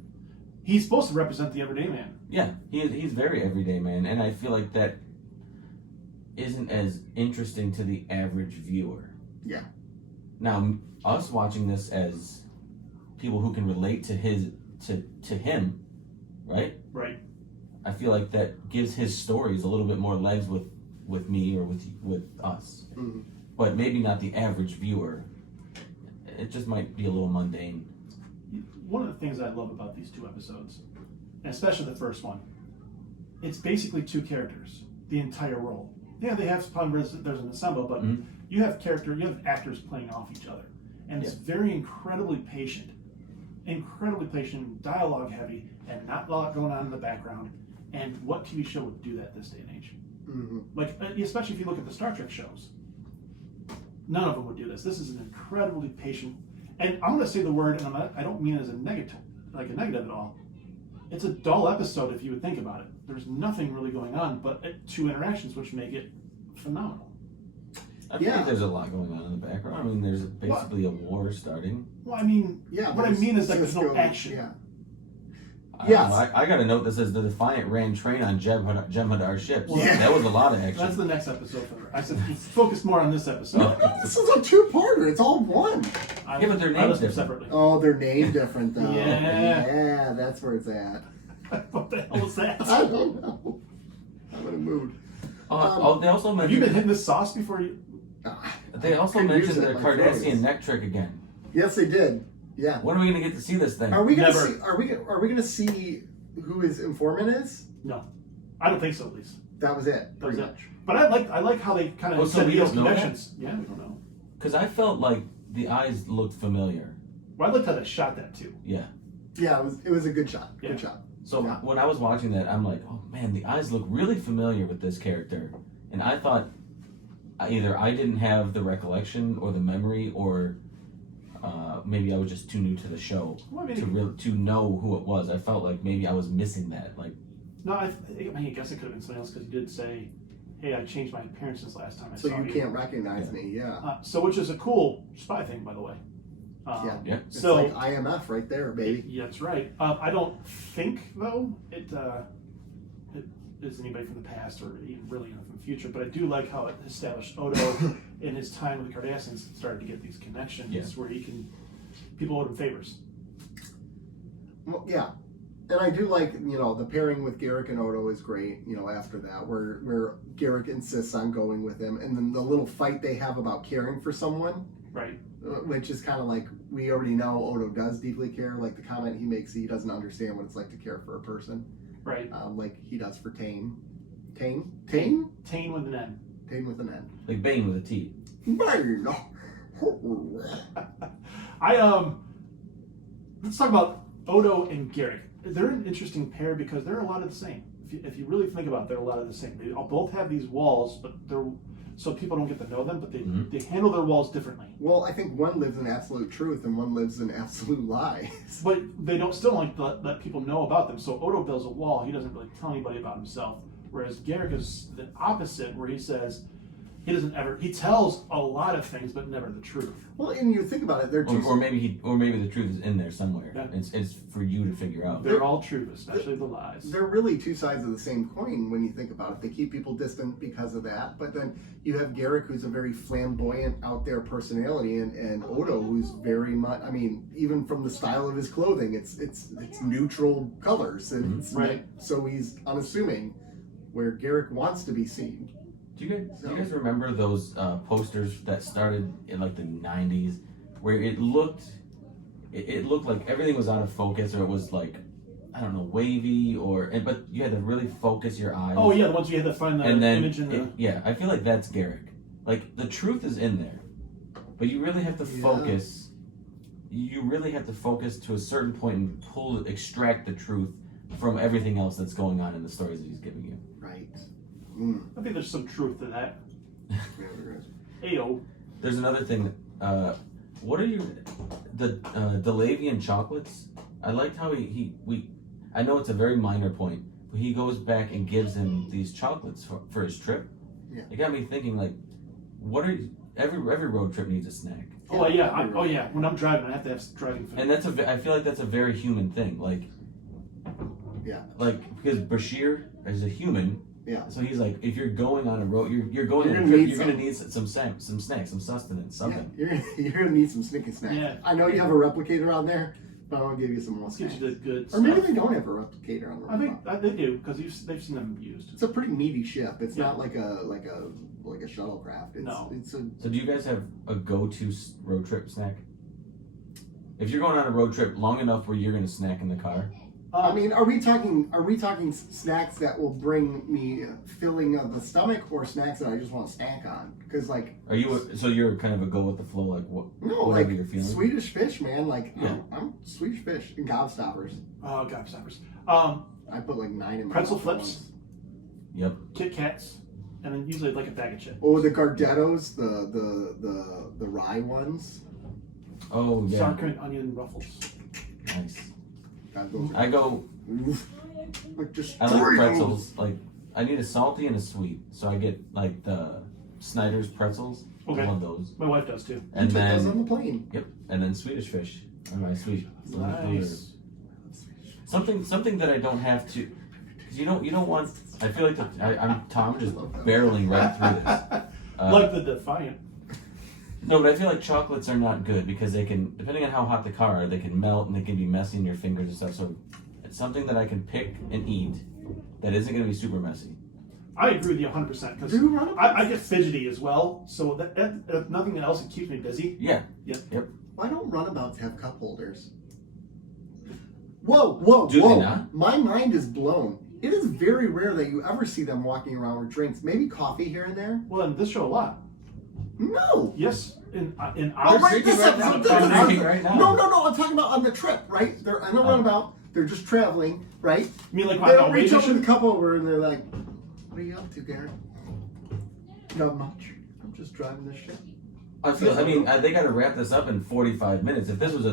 He's supposed to represent the everyday man. Yeah, he's very everyday man, and I feel like that isn't as interesting to the average viewer. Yeah. Now, us watching this as people who can relate to him, right? Right. I feel like that gives his stories a little bit more legs with me or with us. Mm-hmm. But maybe not the average viewer. It just might be a little mundane. One of the things I love about these 2 episodes, and especially the first one, it's basically 2 characters, the entire role. Yeah, they have there's an ensemble, but you have actors playing off each other, and it's very incredibly patient, dialogue heavy, and not a lot going on in the background. And what TV show would do that this day and age? Mm-hmm. Like, especially if you look at the Star Trek shows, none of them would do this. This is an incredibly patient, and I'm going to say the word, and I don't mean it as a negative at all. It's a dull episode if you would think about it. There's nothing really going on, but 2 interactions, which make it phenomenal. I think there's a lot going on in the background. I mean, there's basically a war starting. Well, I mean, what I mean is there's no action. Yeah. I got a note that says the Defiant ran train on Jem'Hadar's ships. Well, that was a lot of action. That's the next episode. I said focus more on this episode. This is a 2-parter. It's all one. Yeah, but they're named separately. Oh, they're named different though. Yeah. Yeah, that's where it's at. What the hell was that? I don't know. I'm in a mood. They also Have you mentioned been hitting this sauce before you? they also Couldn't use mentioned it, the my Cardassian phrase. neck trick again. Yes, they did. Yeah. When are we gonna get to see this thing? Are we gonna Never. see? Are we gonna see who his informant is? No, I don't think so. At least That was it. that was Pretty it. much. But I like how they kind of Oh, so said we those don't know that? connections. Yeah, we don't know. Because I felt like the eyes looked familiar. Well, I liked how they shot that too. Yeah. Yeah, it was a good shot. Yeah. Good shot. So Yeah. when I was watching that, I'm like, oh man, the eyes look really familiar with this character, and I thought either I didn't have the recollection or the memory, or maybe I was just too new to the show Well, I mean, to know who it was. I felt like maybe I was missing that. Like, no, I guess it could have been something else because you did say, "Hey, I changed my appearance since last time I So saw you can't recognize me. Yeah. So, which is a cool spy thing, by the way. yeah. It's So like IMF right there, baby. yeah, that's right. I don't think though it is anybody from the past or even really from the future, but I do like how it established Odo in his time with the Cardassians started to get these connections where people owed him favors. Well, yeah. And I do like, the pairing with Garrick and Odo is great, after that, where Garrick insists on going with him. And then the little fight they have about caring for someone, Right. which is kind of like, we already know Odo does deeply care. Like the comment he makes, he doesn't understand what it's like to care for a person. Right. Like he does for Tane. Tane? Tane with an N. Tane with an N. Like Bane with a T. Bane. Let's talk about Odo and Garrick. They're an interesting pair because they're a lot of the same. if you really think about it, they're a lot of the same. They all both have these walls, but they're so people don't get to know them, but they handle their walls differently. Well, I think one lives in absolute truth and one lives in absolute lies. But they don't still like let people know about them. So Odo builds a wall. He doesn't really tell anybody about himself. Whereas Garrick is the opposite, where he says he tells a lot of things, but never the truth. Well, and you think about it, they're or maybe the truth is in there somewhere. Yeah. It's for you to figure out. They're all true, especially the lies. They're really two sides of the same coin when you think about it. They keep people distant because of that, but then you have Garrick, who's a very flamboyant, out there personality, and Odo, who's very much. I mean, even from the style of his clothing, it's neutral colors, and it's Right. so he's unassuming, where Garrick wants to be seen. Do you guys remember those posters that started in like the 90s, where it looked like everything was out of focus, or it was like, I don't know, wavy, but you had to really focus your eyes. Oh yeah, the ones you had to find the image in the. I feel like that's Garrick. Like the truth is in there, but you really have to focus. You really have to focus to a certain point and extract the truth from everything else that's going on in the stories that he's giving you. Right. I think there's some truth to that. Yeah, there is. Ayo. There's another thing. What are the Delavian chocolates? I liked how I know it's a very minor point, but he goes back and gives him these chocolates for his trip. Yeah. It got me thinking, like, every road trip needs a snack. Oh yeah. When I'm driving, I have to have driving food. And I feel like that's a very human thing. Like, Yeah. like because Bashir is a human. Yeah. So he's like, if you're going on a road, you're going on a You're trip, gonna you're need gonna need some snacks, some sustenance, something. Yeah, you're gonna need some snicky snacks. Yeah. I know you have a replicator on there, but I want to give you some more Let's get snacks. you the good Or stuff. maybe they don't have a replicator on the I think robot. they do because they've seen them used. It's a pretty meaty ship. It's Yeah. not like a shuttlecraft. It's, No. It's So do you guys have a go-to road trip snack? If you're going on a road trip long enough where you're gonna snack in the car, I mean, are we talking snacks that will bring me filling of the stomach, or snacks that I just want to snack on? Because like, you're kind of a go with the flow, like no, whatever like you're feeling. Swedish fish, man. Like, Yeah. I'm Swedish fish and gobstoppers. Oh, gobstoppers. I put like 9 in my Pretzel mouth at flips. once. Yep. Kit Kats, and then usually like a bag of chips. Oh, the Gardettos, the rye ones. Oh yeah. Sour cream and onion ruffles. Nice. God, those are I go. like just I like three. pretzels. Like I need a salty and a sweet, so I get like the Snyder's pretzels. Okay. I love those. My wife does too. And You took those then on the plane. yep, and then Swedish fish. All right, sweet. Nice. Something that I don't have to. Cause you don't want. I feel like I'm just barreling right through this. Like the Defiant. No, but I feel like chocolates are not good because they can, depending on how hot the car are, they can melt and they can be messy in your fingers and stuff. So it's something that I can pick and eat that isn't going to be super messy. I agree with you 100% because Do you run I get fidgety as well. So that if nothing else, it keeps me busy. Yeah. Yep. Why don't runabouts have cup holders? Whoa! Do they not? My mind is blown. It is very rare that you ever see them walking around with drinks. Maybe coffee here and there. Well, in this show a lot. No. Yes, in Oh, our right, this right now. episode. I'm drinking right now. No. I'm talking about on the trip, right? They're on a runabout. They're just traveling, right? You mean like They my don't reach over to mission? the cup over and they're like, "What are you up to, Garrett?" Not much. I'm just driving this ship. They got to wrap this up in 45 minutes. If this was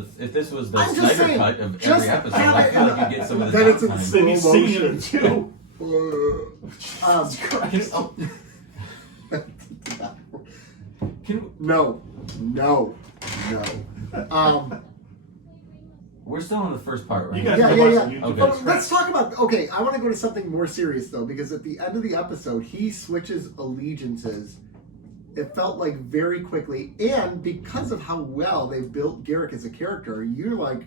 the I'm just Snyder saying, cut of just every episode, have I it feel in like you get some of the then it's in downtime. Then he's slow singing it motion. too. No. We're still on the first part, right? You guys Yeah. can watch on YouTube. Okay. Oh, let's talk about. Okay, I want to go to something more serious though, because at the end of the episode, he switches allegiances. It felt like very quickly, and because of how well they built Garrick as a character, you're like,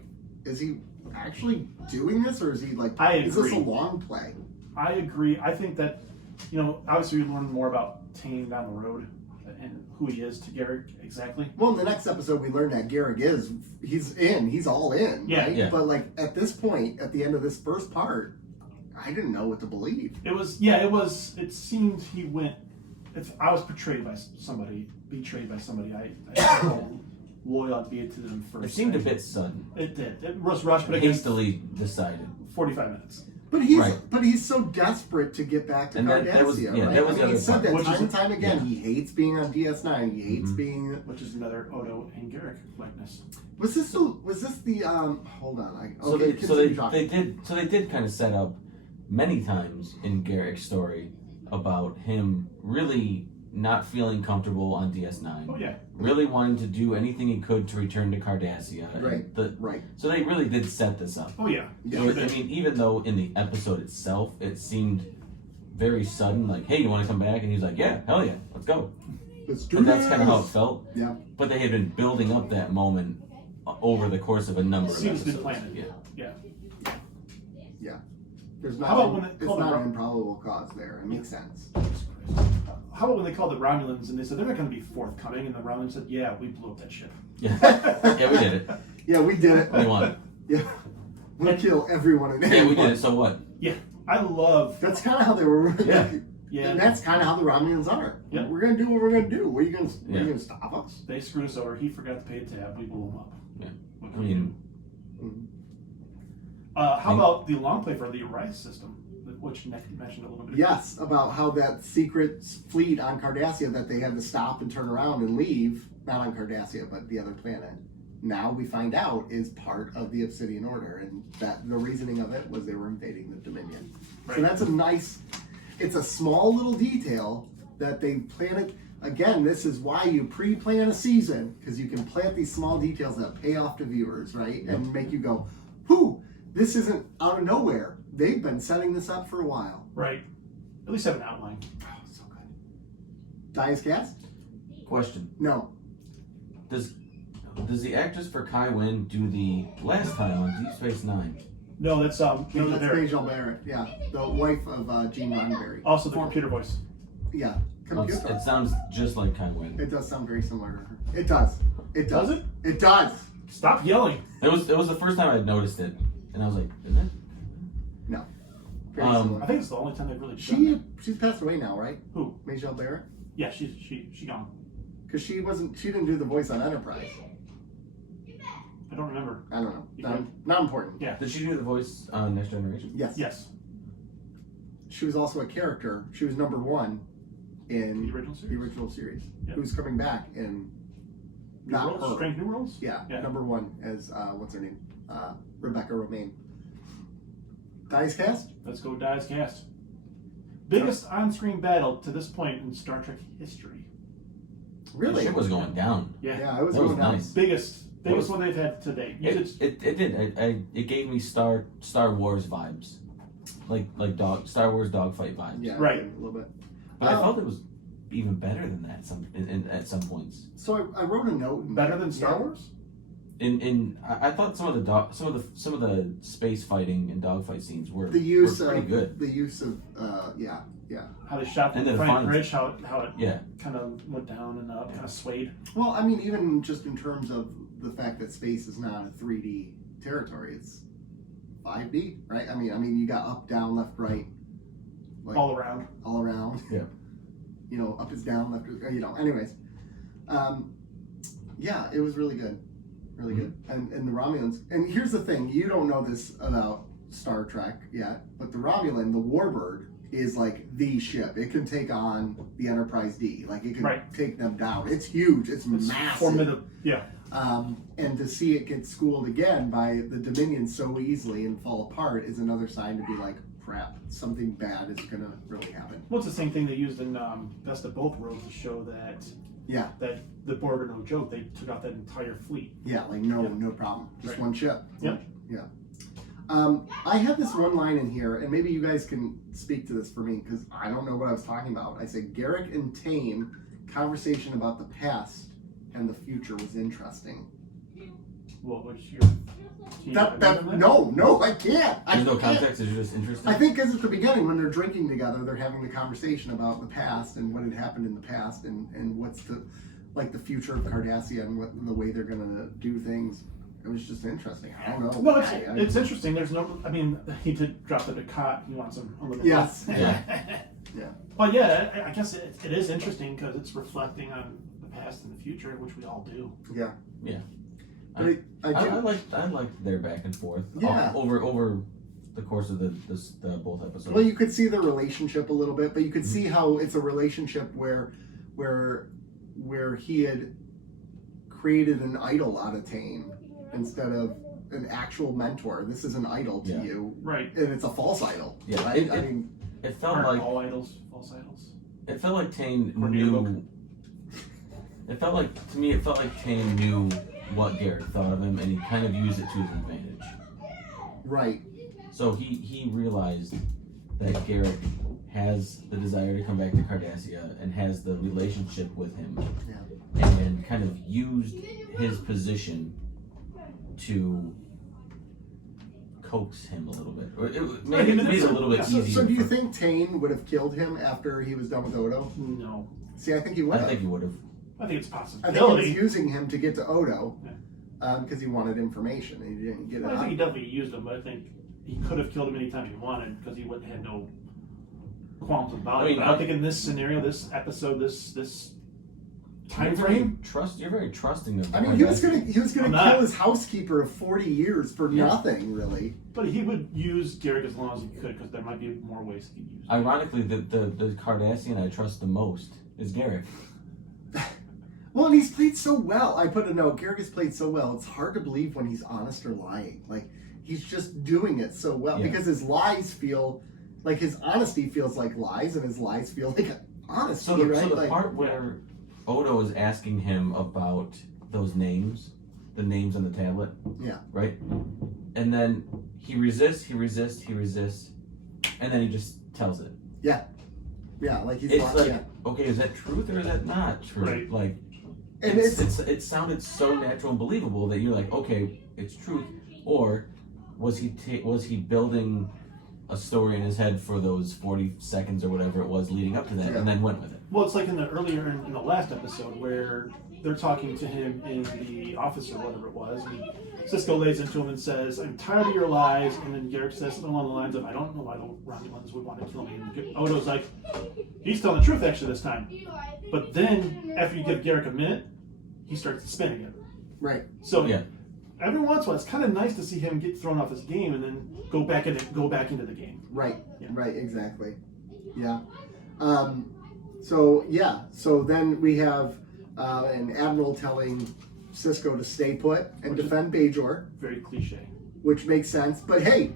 is he actually doing this, or is he like? I Is this a agree. long play? I agree. I think that, obviously we learn more about Tane down the road and who he is to Garrick exactly. Well, in the next episode, we learn that Garrick he's all in, Yeah. right? Yeah. But like at this point, at the end of this first part, I didn't know what to believe. It seemed he went, if I was betrayed by somebody, I felt loyal, I'd be to them first. It seemed a bit sudden. It did. It was rushed, but it was Hastily decided. 45 minutes. But he's so desperate to get back to Cardassia, that was, yeah, right? that was the he other said part. that time and time again. Yeah. He hates being on DS9. He hates being. Which is another Odo and Garrick likeness. Was this the hold on. So continue talking. they did kind of set up many times in Garrick's story about him really not feeling comfortable on DS9. Oh yeah. Really wanting to do anything he could to return to Cardassia. Right. So they really did set this up. Oh yeah. So, I mean, even though in the episode itself it seemed very sudden, like, hey, you want to come back? And he's like, yeah, hell yeah, let's go. Let's do But that's kind of how it this. felt. Yeah. But they had been building up that moment over the course of a number of Seems episodes. been planted. Yeah. Yeah. There's How about not. when they It's called not the- an improbable cause there. It makes sense. How about when they called the Romulans and they said they're not going to be forthcoming, and the Romulans said, "Yeah, we blew up that ship." Yeah. Yeah, we did it. Yeah, we did it. We won. Yeah. We'll kill everyone in there. Yeah, we did it. So what? Yeah, I love. That's kind of how they were. Yeah. Yeah, And that's kind of how the Romulans are. Yeah. We're gonna do what we're gonna do. What are you gonna? Yeah. Are you gonna stop us? they screwed us over. He forgot to pay a tab. We blew him up. Yeah. What I can we do? mean, How about the long play for the Rise system, which Nick mentioned a little bit ago? Yes, about how that secret fleet on Cardassia that they had to stop and turn around and leave, not on Cardassia, but the other planet. Now we find out is part of the Obsidian Order, and that the reasoning of it was they were invading the Dominion. Right. So that's a nice, it's a small little detail that they planted. Again, this is why you pre-plan a season, because you can plant these small details that pay off to viewers, right? And make you go, whew, this isn't out of nowhere. They've been setting this up for a while. Right. At least have an outline. Oh, so good. Dias Cast? question. No. Does the actress for Kai Wynn do the last time on Deep Space Nine? No, that's No, that's Barrett. Majel Barrett, yeah. The wife of Gene Roddenberry. Also the computer voice. Yeah. Computer. It sounds just like Kai Wynn. It does sound very similar to her. It does. It does. Does it? It does. Stop yelling. It was the first time I'd noticed it, and I was like, is it? No. Very Um, similar. I think it's the only time they've really done that. She's passed away now, right? Who? Majel Barrett? Yeah, she gone. Because she didn't do the voice on Enterprise. I don't remember. I don't know. You Not, could- not important. Yeah. Did she do the voice on Next Generation? Yes. Yes. She was also a character. She was number one in The original series? the original series. Yep. Who's coming back in New not Worlds? her. Strange New Worlds? Yeah, Yeah. number one as what's her name? Rebecca Romaine. Dice Cast? Let's go Dies Cast. Biggest on-screen battle to this point in Star Trek history. Really? The ship was going down. Yeah. Yeah, I was That was going down. nice. Biggest was- one they've had to date. You It did. It gave me Star Wars vibes, like Star Wars dogfight vibes. Yeah, Right. a little bit. But I felt it was even better than that at some points. So I wrote a note. better than Star Yeah. Wars? I thought some of the space fighting and dogfight scenes were The use were pretty of good. the use of yeah. How they shot And the the Frank defiance. Bridge, how it Yeah, kind of went down and up, kind of swayed. Well, I mean, even just in terms of the fact that space is not a 3D territory, it's 5D, right? I mean, you got up, down, left, right, like All around. all around. Yeah. You know, up is down, left is, anyways. Yeah, it was really good. Really good. And the Romulans, and here's the thing, you don't know this about Star Trek yet, but the Romulan, the Warbird, is like the ship. It can take on the Enterprise D. Like it can Right. take them down. It's huge. It's It's massive. formidable. Yeah. And to see it get schooled again by the Dominion so easily and fall apart is another sign to be like, crap, something bad is gonna really happen. Well, it's the same thing they used in Best of Both Worlds to show that Yeah, the Bourbon, no joke, they took out that entire fleet. yeah, like no problem. Just Right. one ship. Yep. Yeah. I have this one line in here, and maybe you guys can speak to this for me because I don't know what I was talking about. I said Garrick and Tame conversation about the past and the future was interesting. What was your? No, I can't. I there's no can't. context. It's just interesting. I think because at the beginning when they're drinking together, they're having the conversation about the past and what had happened in the past and what's the future of Cardassia and what the way they're gonna do things. It was just interesting. I don't know. No, it's interesting. There's no. I mean, he did drop the cot. He wants a little. Yes. Yeah. Yeah. But yeah, I guess it is interesting because it's reflecting on the past and the future, which we all do. Yeah. Yeah. But I I liked their back and forth. Yeah. Over the course of the both episodes. Well, you could see the relationship a little bit, but you could see how it's a relationship where he had created an idol out of Tane instead of an actual mentor. This is an idol to you, right? And it's a false idol. Yeah, right? it felt Aren't like all idols false idols. It felt like Tane knew. It felt like Tane knew what Garrick thought of him, and he kind of used it to his advantage. Right. So he realized that Garrick has the desire to come back to Cardassia and has the relationship with him, and kind of used his position to coax him a little bit, or it made it a little bit easier. So do you think Tane would have killed him after he was done with Odo? No. See, I think he would. I think he would have. I think it's possible. I think he was using him to get to Odo because he wanted information and he didn't get it. I think he definitely used him, but I think he could have killed him anytime he wanted because he had no qualms about it. But I think in this scenario, this episode, this time frame, you're very trusting of. I mean, he was gonna kill his housekeeper of 40 years for nothing, really. But he would use Garrick as long as he could because there might be more ways he could use him. Ironically, the Cardassian I trust the most is Garrick. Well, and he's played so well. I put a note. Garrick has played so well. It's hard to believe when he's honest or lying. Like, he's just doing it so well because his lies feel like his honesty feels like lies, and his lies feel like honesty. So the like, part where Odo is asking him about those names, the names on the tablet, right, and then he resists, and then he just tells it. Like he's okay, is that truth or is that not true? Right. Like. And it sounded so natural and believable that you're like, okay, it's truth. Or was he building a story in his head for those 40 seconds or whatever it was leading up to that, and then went with it? Well, it's like in the last episode where they're talking to him in the office or whatever it was. And Cisco lays into him and says, "I'm tired of your lies." And then Garrick says something along the lines of, "I don't know why the Romulans would want to kill me." And Odo's like, "He's telling the truth actually this time." But then after you give Garrick a minute, he starts to spin again. Right. So every once in a while, it's kind of nice to see him get thrown off his game and then go back into the game. Right. Yeah. Right. Exactly. Yeah. So then we have an admiral telling Cisco to stay put and defend Bajor. Very cliche. Which makes sense. But hey,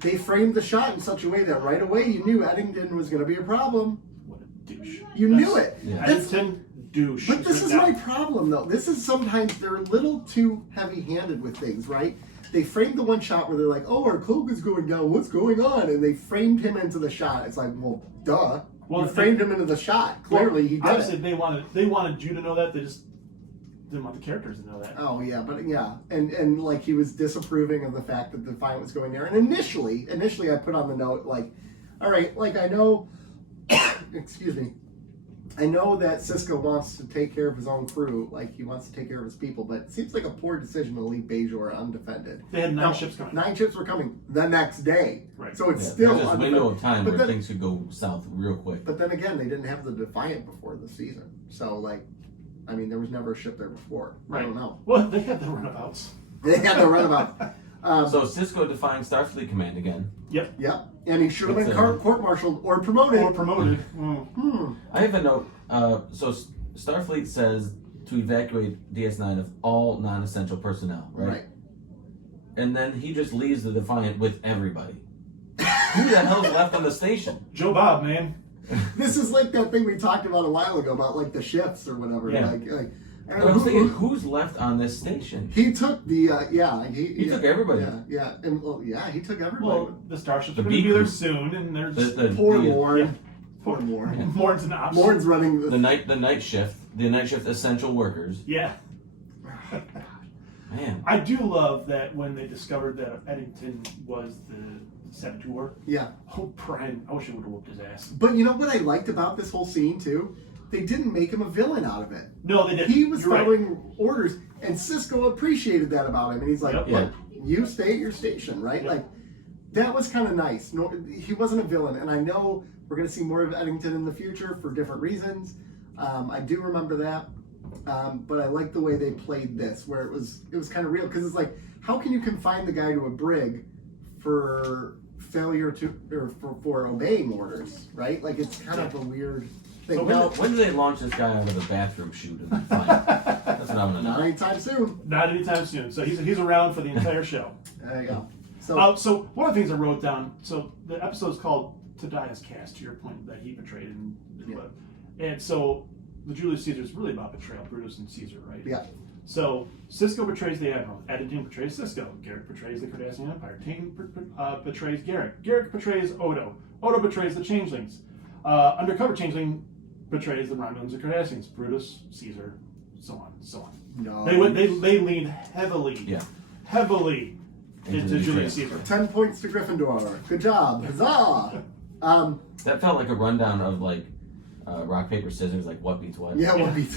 they framed the shot in such a way that right away you knew Eddington was going to be a problem. What a douche. You knew it. Yeah. Eddington, douche. But this is my problem, though. This is sometimes they're a little too heavy-handed with things, right? They framed the one shot where they're like, "Oh, our cloak is going down. What's going on?" And they framed him into the shot. It's like, well, duh. Well, you framed him into the shot. Clearly, he did. Obviously, they wanted you to know that. They just didn't want the characters to know that. Oh yeah, but yeah, and like he was disapproving of the fact that the Defiant was going there. And initially, I put on the note like, all right, like I know, excuse me. I know that Cisco wants to take care of his own crew, like he wants to take care of his people, but it seems like a poor decision to leave Bajor undefended. They had 9 ships coming. 9 ships were coming the next day. Right. So it's still there's this window of time where then, things could go south real quick. But then again, they didn't have the Defiant before the season. So like, I mean, there was never a ship there before. Right. I don't know. Well, they had the runabouts. They had the runabout. So Cisco defying Starfleet Command again. Yep. And he should have been court-martialed or promoted. I have a note. So Starfleet says to evacuate DS9 of all non-essential personnel, right? And then he just leaves the Defiant with everybody. Who the hell's left on the station? Joe Bob, man. This is like that thing we talked about a while ago about like the shifts or whatever. Yeah. I was thinking, who's left on this station? He took the he took everybody. Yeah, and he took everybody. Well, the starships are going to be there soon, and there's poor Morn. Poor Morn. Morn's an option. Morn's running the night shift essential workers. Yeah. Man, I do love that when they discovered that Eddington was the saboteur. Yeah. Oh, Brian, I wish I would have whooped his ass. But you know what I liked about this whole scene too? They didn't make him a villain out of it. No, they didn't. He was following orders, and Cisco appreciated that about him. And he's like, "Look, you stay at your station, right?" Yep. Like, that was kind of nice. No, he wasn't a villain, and I know we're going to see more of Eddington in the future for different reasons. I do remember that, but I like the way they played this, where it was kind of real, because it's like, how can you confine the guy to a brig for failure for obeying orders, right? Like it's kind of a weird thing. So When do they launch this guy out of a bathroom shoot and then find him? That's what I want to Not know. anytime soon. Not anytime soon. So he's around for the entire show. There you go. So So one of the things I wrote down. So the episode is called "To Die Is Cast." To your point that he betrayed and so the Julius Caesar is really about betrayal, Brutus and Caesar, right? yeah, So Cisco betrays the Admiral. Eddington betrays Cisco. Garrick betrays the Cardassian Empire. Tain betrays Garrick. Garrick betrays Odo. Odo betrays the Changelings. Undercover Changeling betrays the Romulans and Cardassians. Brutus, Caesar, so on, so on. no. They leaned heavily into the Julius betrayal. Caesar. 10 points to Gryffindor. Good job. Huzzah. That felt like a rundown of like rock, paper, scissors, like what beats what. Yeah, Yeah. well, beat.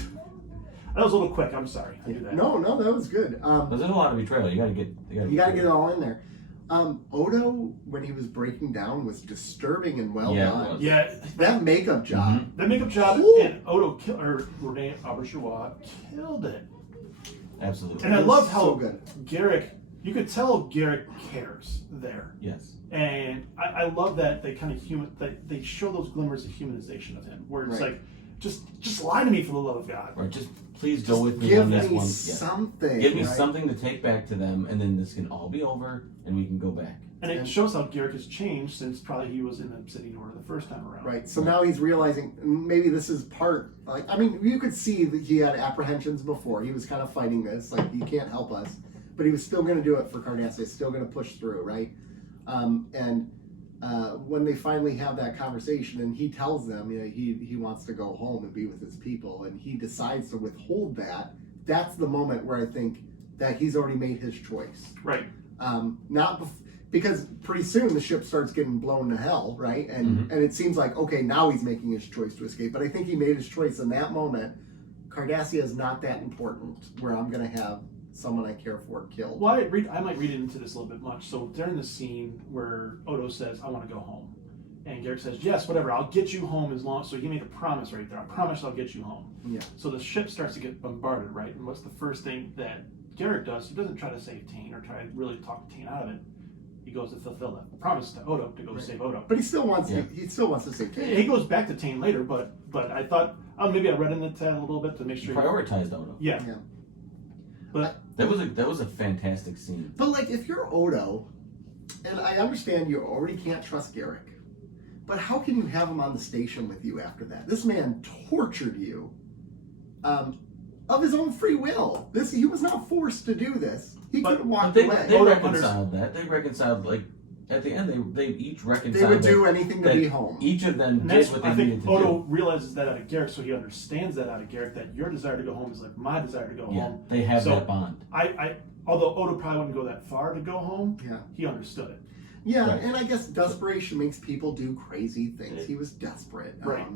That was a little quick. I'm sorry. I do that. No, that was good. But there's a lot of betrayal. You gotta get it all in there. Odo, when he was breaking down, was disturbing and well Yeah, it done. was. Yeah, That makeup job. that makeup job Ooh. and Odo Rene Auberjois killed it. Absolutely. And I It was love how so good. Garrick, you could tell Garrick cares there. Yes. And I love that they kind of they show those glimmers of humanization of him, where it's Right. like, just lie to me for the love of God. Or just please go with me Give on this me one. Yeah. something. Give me right? something to take back to them, and then this can all be over, and we can go back. And it shows how Garrick has changed since probably he was in the Obsidian Order the first time around. Right. So now he's realizing maybe this is part. Like, I mean, you could see that he had apprehensions before. He was kind of fighting this. Like, he can't help us, but he was still going to do it for Cardassians. Still going to push through, right? When they finally have that conversation, and he tells them, he wants to go home and be with his people, and he decides to withhold that. That's the moment where I think that he's already made his choice. Right. Because pretty soon the ship starts getting blown to hell, right? And it seems like, okay, now he's making his choice to escape. But I think he made his choice in that moment. Cardassia is not that important where I'm going to have someone I care for killed. Well, I might read into this a little bit much. So during the scene where Odo says, "I want to go home," and Garrick says, "Yes, whatever, I'll get you home as long." So he made a promise right there. I promise I'll get you home. Yeah. So the ship starts to get bombarded, right? And what's the first thing that Garrick does? He doesn't try to save Tain or try to really talk Tain out of it. He goes to fulfill that promise to Odo to go save Odo. But he still wants to. He still wants to save Tain. He goes back to Tain later, but I thought maybe I read into that a little bit to make sure. Prioritized Odo. Yeah. Yeah. But That was a fantastic scene. But like, if you're Odo, and I understand you already can't trust Garrick, but how can you have him on the station with you after that? This man tortured you, of his own free will. He was not forced to do this. He could have walked They away. Odo reconciled that. They reconciled, like, at the end, they each They reconciled would do that- anything to that be home. Each of them and did that's, what they I needed think to Odo do. realizes that out of Garrick, so he understands that out of Garrick, that your desire to go home is like my desire to go Yeah, home. they have So that bond. Although Odo probably wouldn't go that far to go home, Yeah. he understood it. Yeah, Right. and I guess desperation makes people do crazy things. He was desperate. Right.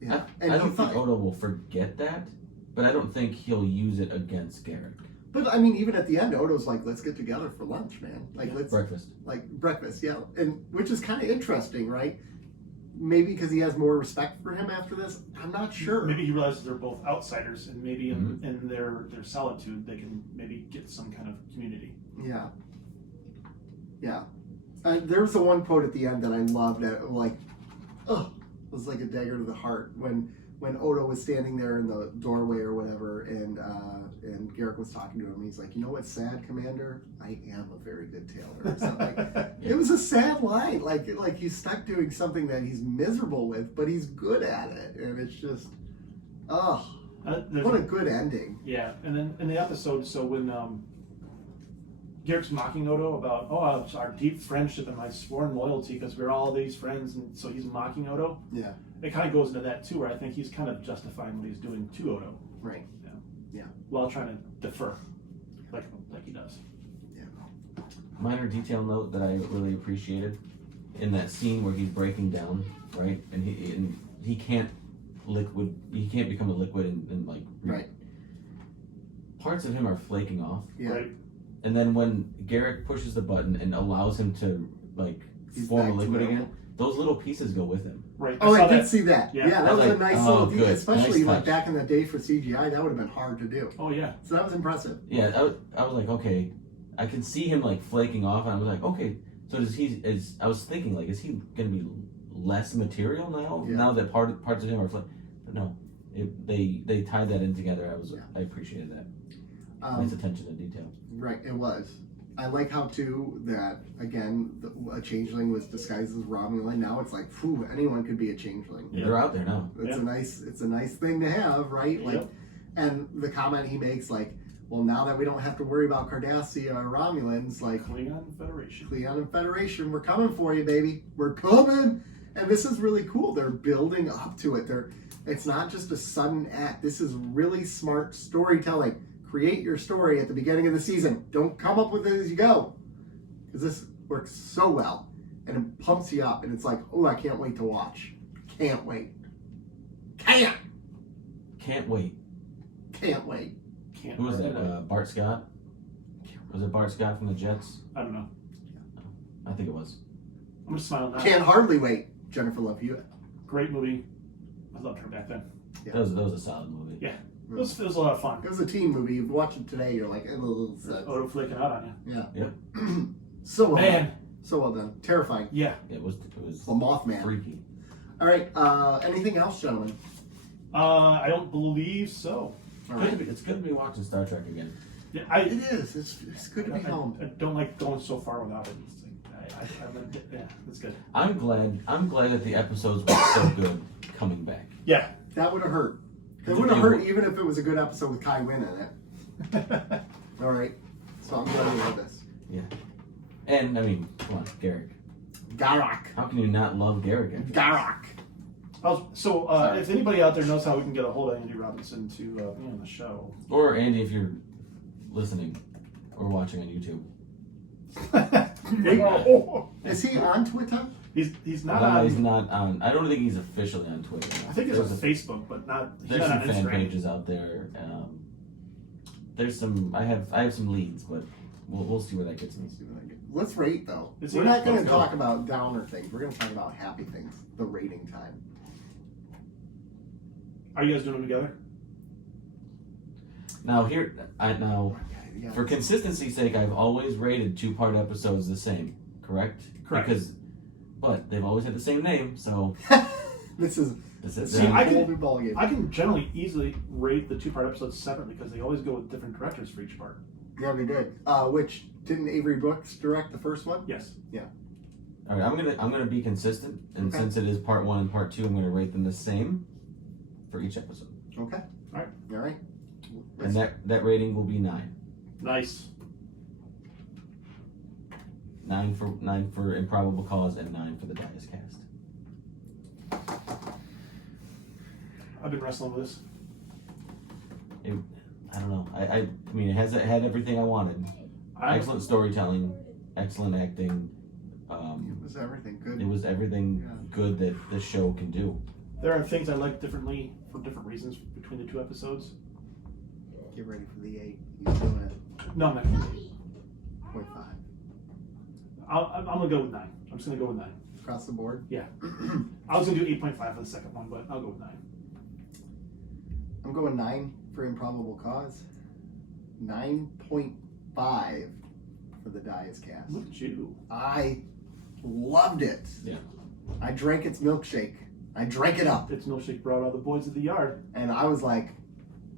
Yeah. I don't think Odo will forget that, but I don't think he'll use it against Garrick. But I mean, even at the end, Odo's like, "Let's get together for lunch, man. Like, let's breakfast, yeah." And which is kind of interesting, right? Maybe because he has more respect for him after this. I'm not sure. Maybe he realizes they're both outsiders, and maybe in their solitude, they can maybe get some kind of community. Yeah. Yeah. There was the one quote at the end that I loved that, like, it was like a dagger to the heart when Odo was standing there in the doorway or whatever, and Garrick was talking to him. He's like, "You know what's sad, Commander? I am a very good tailor." Or something. It was a sad line. Like he's stuck doing something that he's miserable with, but he's good at it, and it's just, what a good ending. Yeah, and then in the episode, so when Garrick's mocking Odo about, our deep friendship and my sworn loyalty because we're all these friends, and so he's mocking Odo. Yeah. It kind of goes into that too, where I think he's kind of justifying what he's doing to Odo. Right. Yeah. While trying to defer, like he does. Yeah. Minor detail note that I really appreciated in that scene where he's breaking down, right? And he can't become a liquid and like Right. Parts of him are flaking off. Yeah. Right. And then when Garrick pushes the button and allows him to like He's form a back to liquid normal. again, those little pieces go with him. Right. Oh, saw I did see that. Yeah. Yeah, that was a Like, nice oh, little detail, good. especially Nice like touch. back in the day for CGI. That would have been hard to do. Oh yeah. So that was impressive. Yeah, I was like, okay, I can see him like flaking off, and I was like, okay, So does he? I was thinking, like, is he going to be less material now? Yeah. Now that parts of him are but no, they tied that in together. I appreciated that. Nice attention to detail. Right, it was. I like how too that again a changeling was disguised as Romulan. Now it's like, phew, anyone could be a changeling. Yeah. They're out there now. It's a nice thing to have, right? Like, Yep. and the comment he makes, like, well, now that we don't have to worry about Cardassia or Romulans, like Klingon Federation. Klingon and Federation, we're coming for you, baby. We're coming. And this is really cool. They're building up to it. It's not just a sudden act. This is really smart storytelling. Create your story at the beginning of the season. Don't come up with it as you go. Because this works so well. And it pumps you up. And it's like, oh, I can't wait to watch. Can't wait. Can't wait. Can't wait. Who was that? Bart Scott? Was it Bart Scott from the Jets? I don't know. I think it was. I'm just smiling now. Can't hardly wait. Jennifer Love Hewitt. Great movie. I loved her back then. Yeah. That was a solid movie. Yeah. It was a lot of fun. It was a teen movie. You watch it today, you're like, Odo flicking out on you. yeah. Yeah. So well Man. done. So well done. Terrifying. Yeah. It was The Mothman. freaky. All right. Anything else, gentlemen? I don't believe so. All right. It's good to be watching Star Trek again. Yeah, It is. It's good to be home. I don't like going so far without it. Yeah, it's good. I'm glad that the episodes were so good coming back. Yeah. That would have hurt. It would have hurt even if it was a good episode with Kai Wynn in it. All right. So I'm glad we know this. Yeah. And I mean, come on, Garrick. Garak. How can you not love Garrick? after this? Garak. So if anybody out there knows how we can get a hold of Andy Robinson to be on the show. Or Andy, if you're listening or watching on YouTube. Is he on Twitter? He's not on. He's not on. I don't think he's officially on Twitter. I think it's on Facebook, but not. He's There's not some on fan Instagram. pages out there. There's some. I have some leads, but we'll see where that gets me. Let's rate though. Let's We're see. not going to Let's go. talk about downer things. We're going to talk about happy things. The rating time. Are you guys doing them together? Now Yeah. for consistency's sake, I've always rated 2-part episodes the same. Correct? Correct. But they've always had the same name, so This is See, I a can- whole new ballgame. I can generally easily rate the 2-part episodes separately because they always go with different directors for each part. Yeah, we did. Which didn't Avery Brooks direct the first one? Yes. all right. I'm gonna be consistent, and Okay. since it is part 1 and part 2, I'm gonna rate them the same for each episode. Okay. All right. And that rating will be 9. Nice. 9 for Improbable Cause and 9 for the Dice Cast. I've been wrestling with this. I don't know. I mean, it had everything I wanted. Excellent storytelling, excellent acting. It was everything good. It was everything Yeah. good that the show can do. There are things I like differently for different reasons between the 2 episodes. Get ready for the 8. He's doing it. No, I'm not gonna. 0.5. I'm gonna go with 9. I'm just gonna go with 9. Across the board. Yeah. I was gonna do 8.5 for the second one, but I'll go with 9. I'm going 9 for Improbable Cause. 9.5 for the Dice Cast. Look at you. I loved it. Yeah. I drank its milkshake. I drank it up. It's milkshake brought all the boys of the yard. And I was like,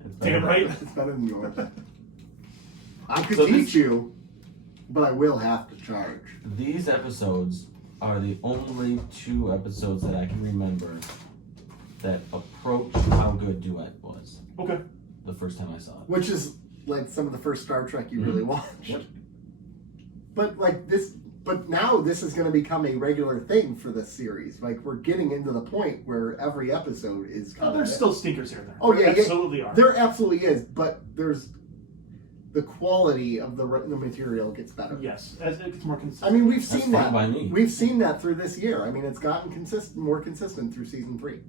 It's Damn better. right. it's better than yours. I could So teach this- you, but I will have to charge. These episodes are the only 2 episodes that I can remember that approach how good Duet was Okay. the first time I saw it. Which is like some of the first Star Trek you really watched. Yep. But like this, but now this is going to become a regular thing for this series. Like we're getting into the point where every episode is kind There's of. still stinkers here and there. Oh, There yeah, yeah. absolutely are. There absolutely is, but there's the quality of the material gets better. Yes, as it gets more I consistent. mean, we've That's seen fine that. by me. We've seen that through this year. I mean, it's gotten more consistent through season 3.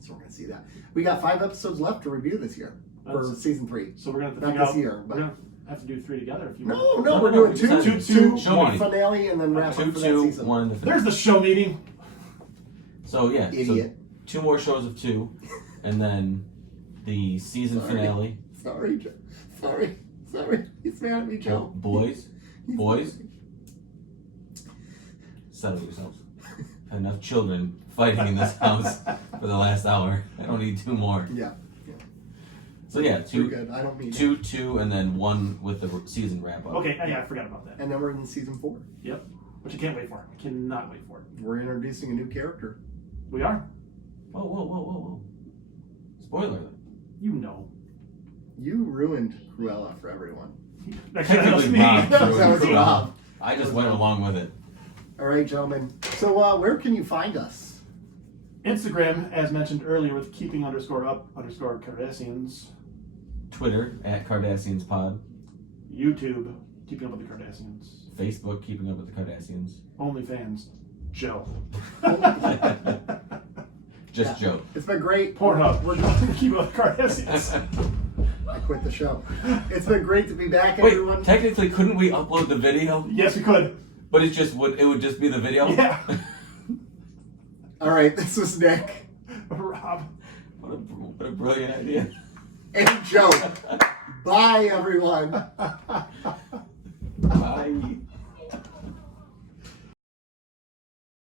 So we're gonna see that. We got 5 episodes left to review this year for That's- season 3. So we're gonna have to Not figure this out. year, We're but gonna have to do 3 together if you no, want. no, we're no, doing two, two, show one me. finale, and then wrap up for 2, that 2, season. 1 in the There's the show meeting. So yeah, Idiot. So 2 more shows of 2, and then the season Sorry. finale. Sorry, Joe. Sorry. He's mad at me, Joe. Boys, settle yourselves. Had enough children fighting in this house for the last hour. I don't need 2 more. Yeah. So yeah, We're 2, good. I don't need it. 2, and then 1 with the season wrap up. Okay, yeah, I forgot about that. And then we're in season 4. Yep. Which I can't wait for. I cannot wait for it. We're introducing a new character. We are. Whoa. Spoiler alert. You know. You ruined Cruella for everyone. That was Technically, me. Rob That ruined was Cruella. Rob. I just went along with it. All right, gentlemen. So where can you find us? Instagram, as mentioned earlier, with keeping_up_Cardassians. Twitter at Cardassians Pod. YouTube, Keeping Up with the Cardassians. Facebook, Keeping Up with the Cardassians. OnlyFans, Joe. Just Joe. It's been great. Pornhub, we're going to keep up with the Cardassians. I quit the show. It's been great to be back, Wait, everyone. technically, couldn't we upload the video? Yes, we could. But it would just be the video. Yeah. All right, this was Nick Rob. What a brilliant idea. and Joe. Bye, everyone. Bye.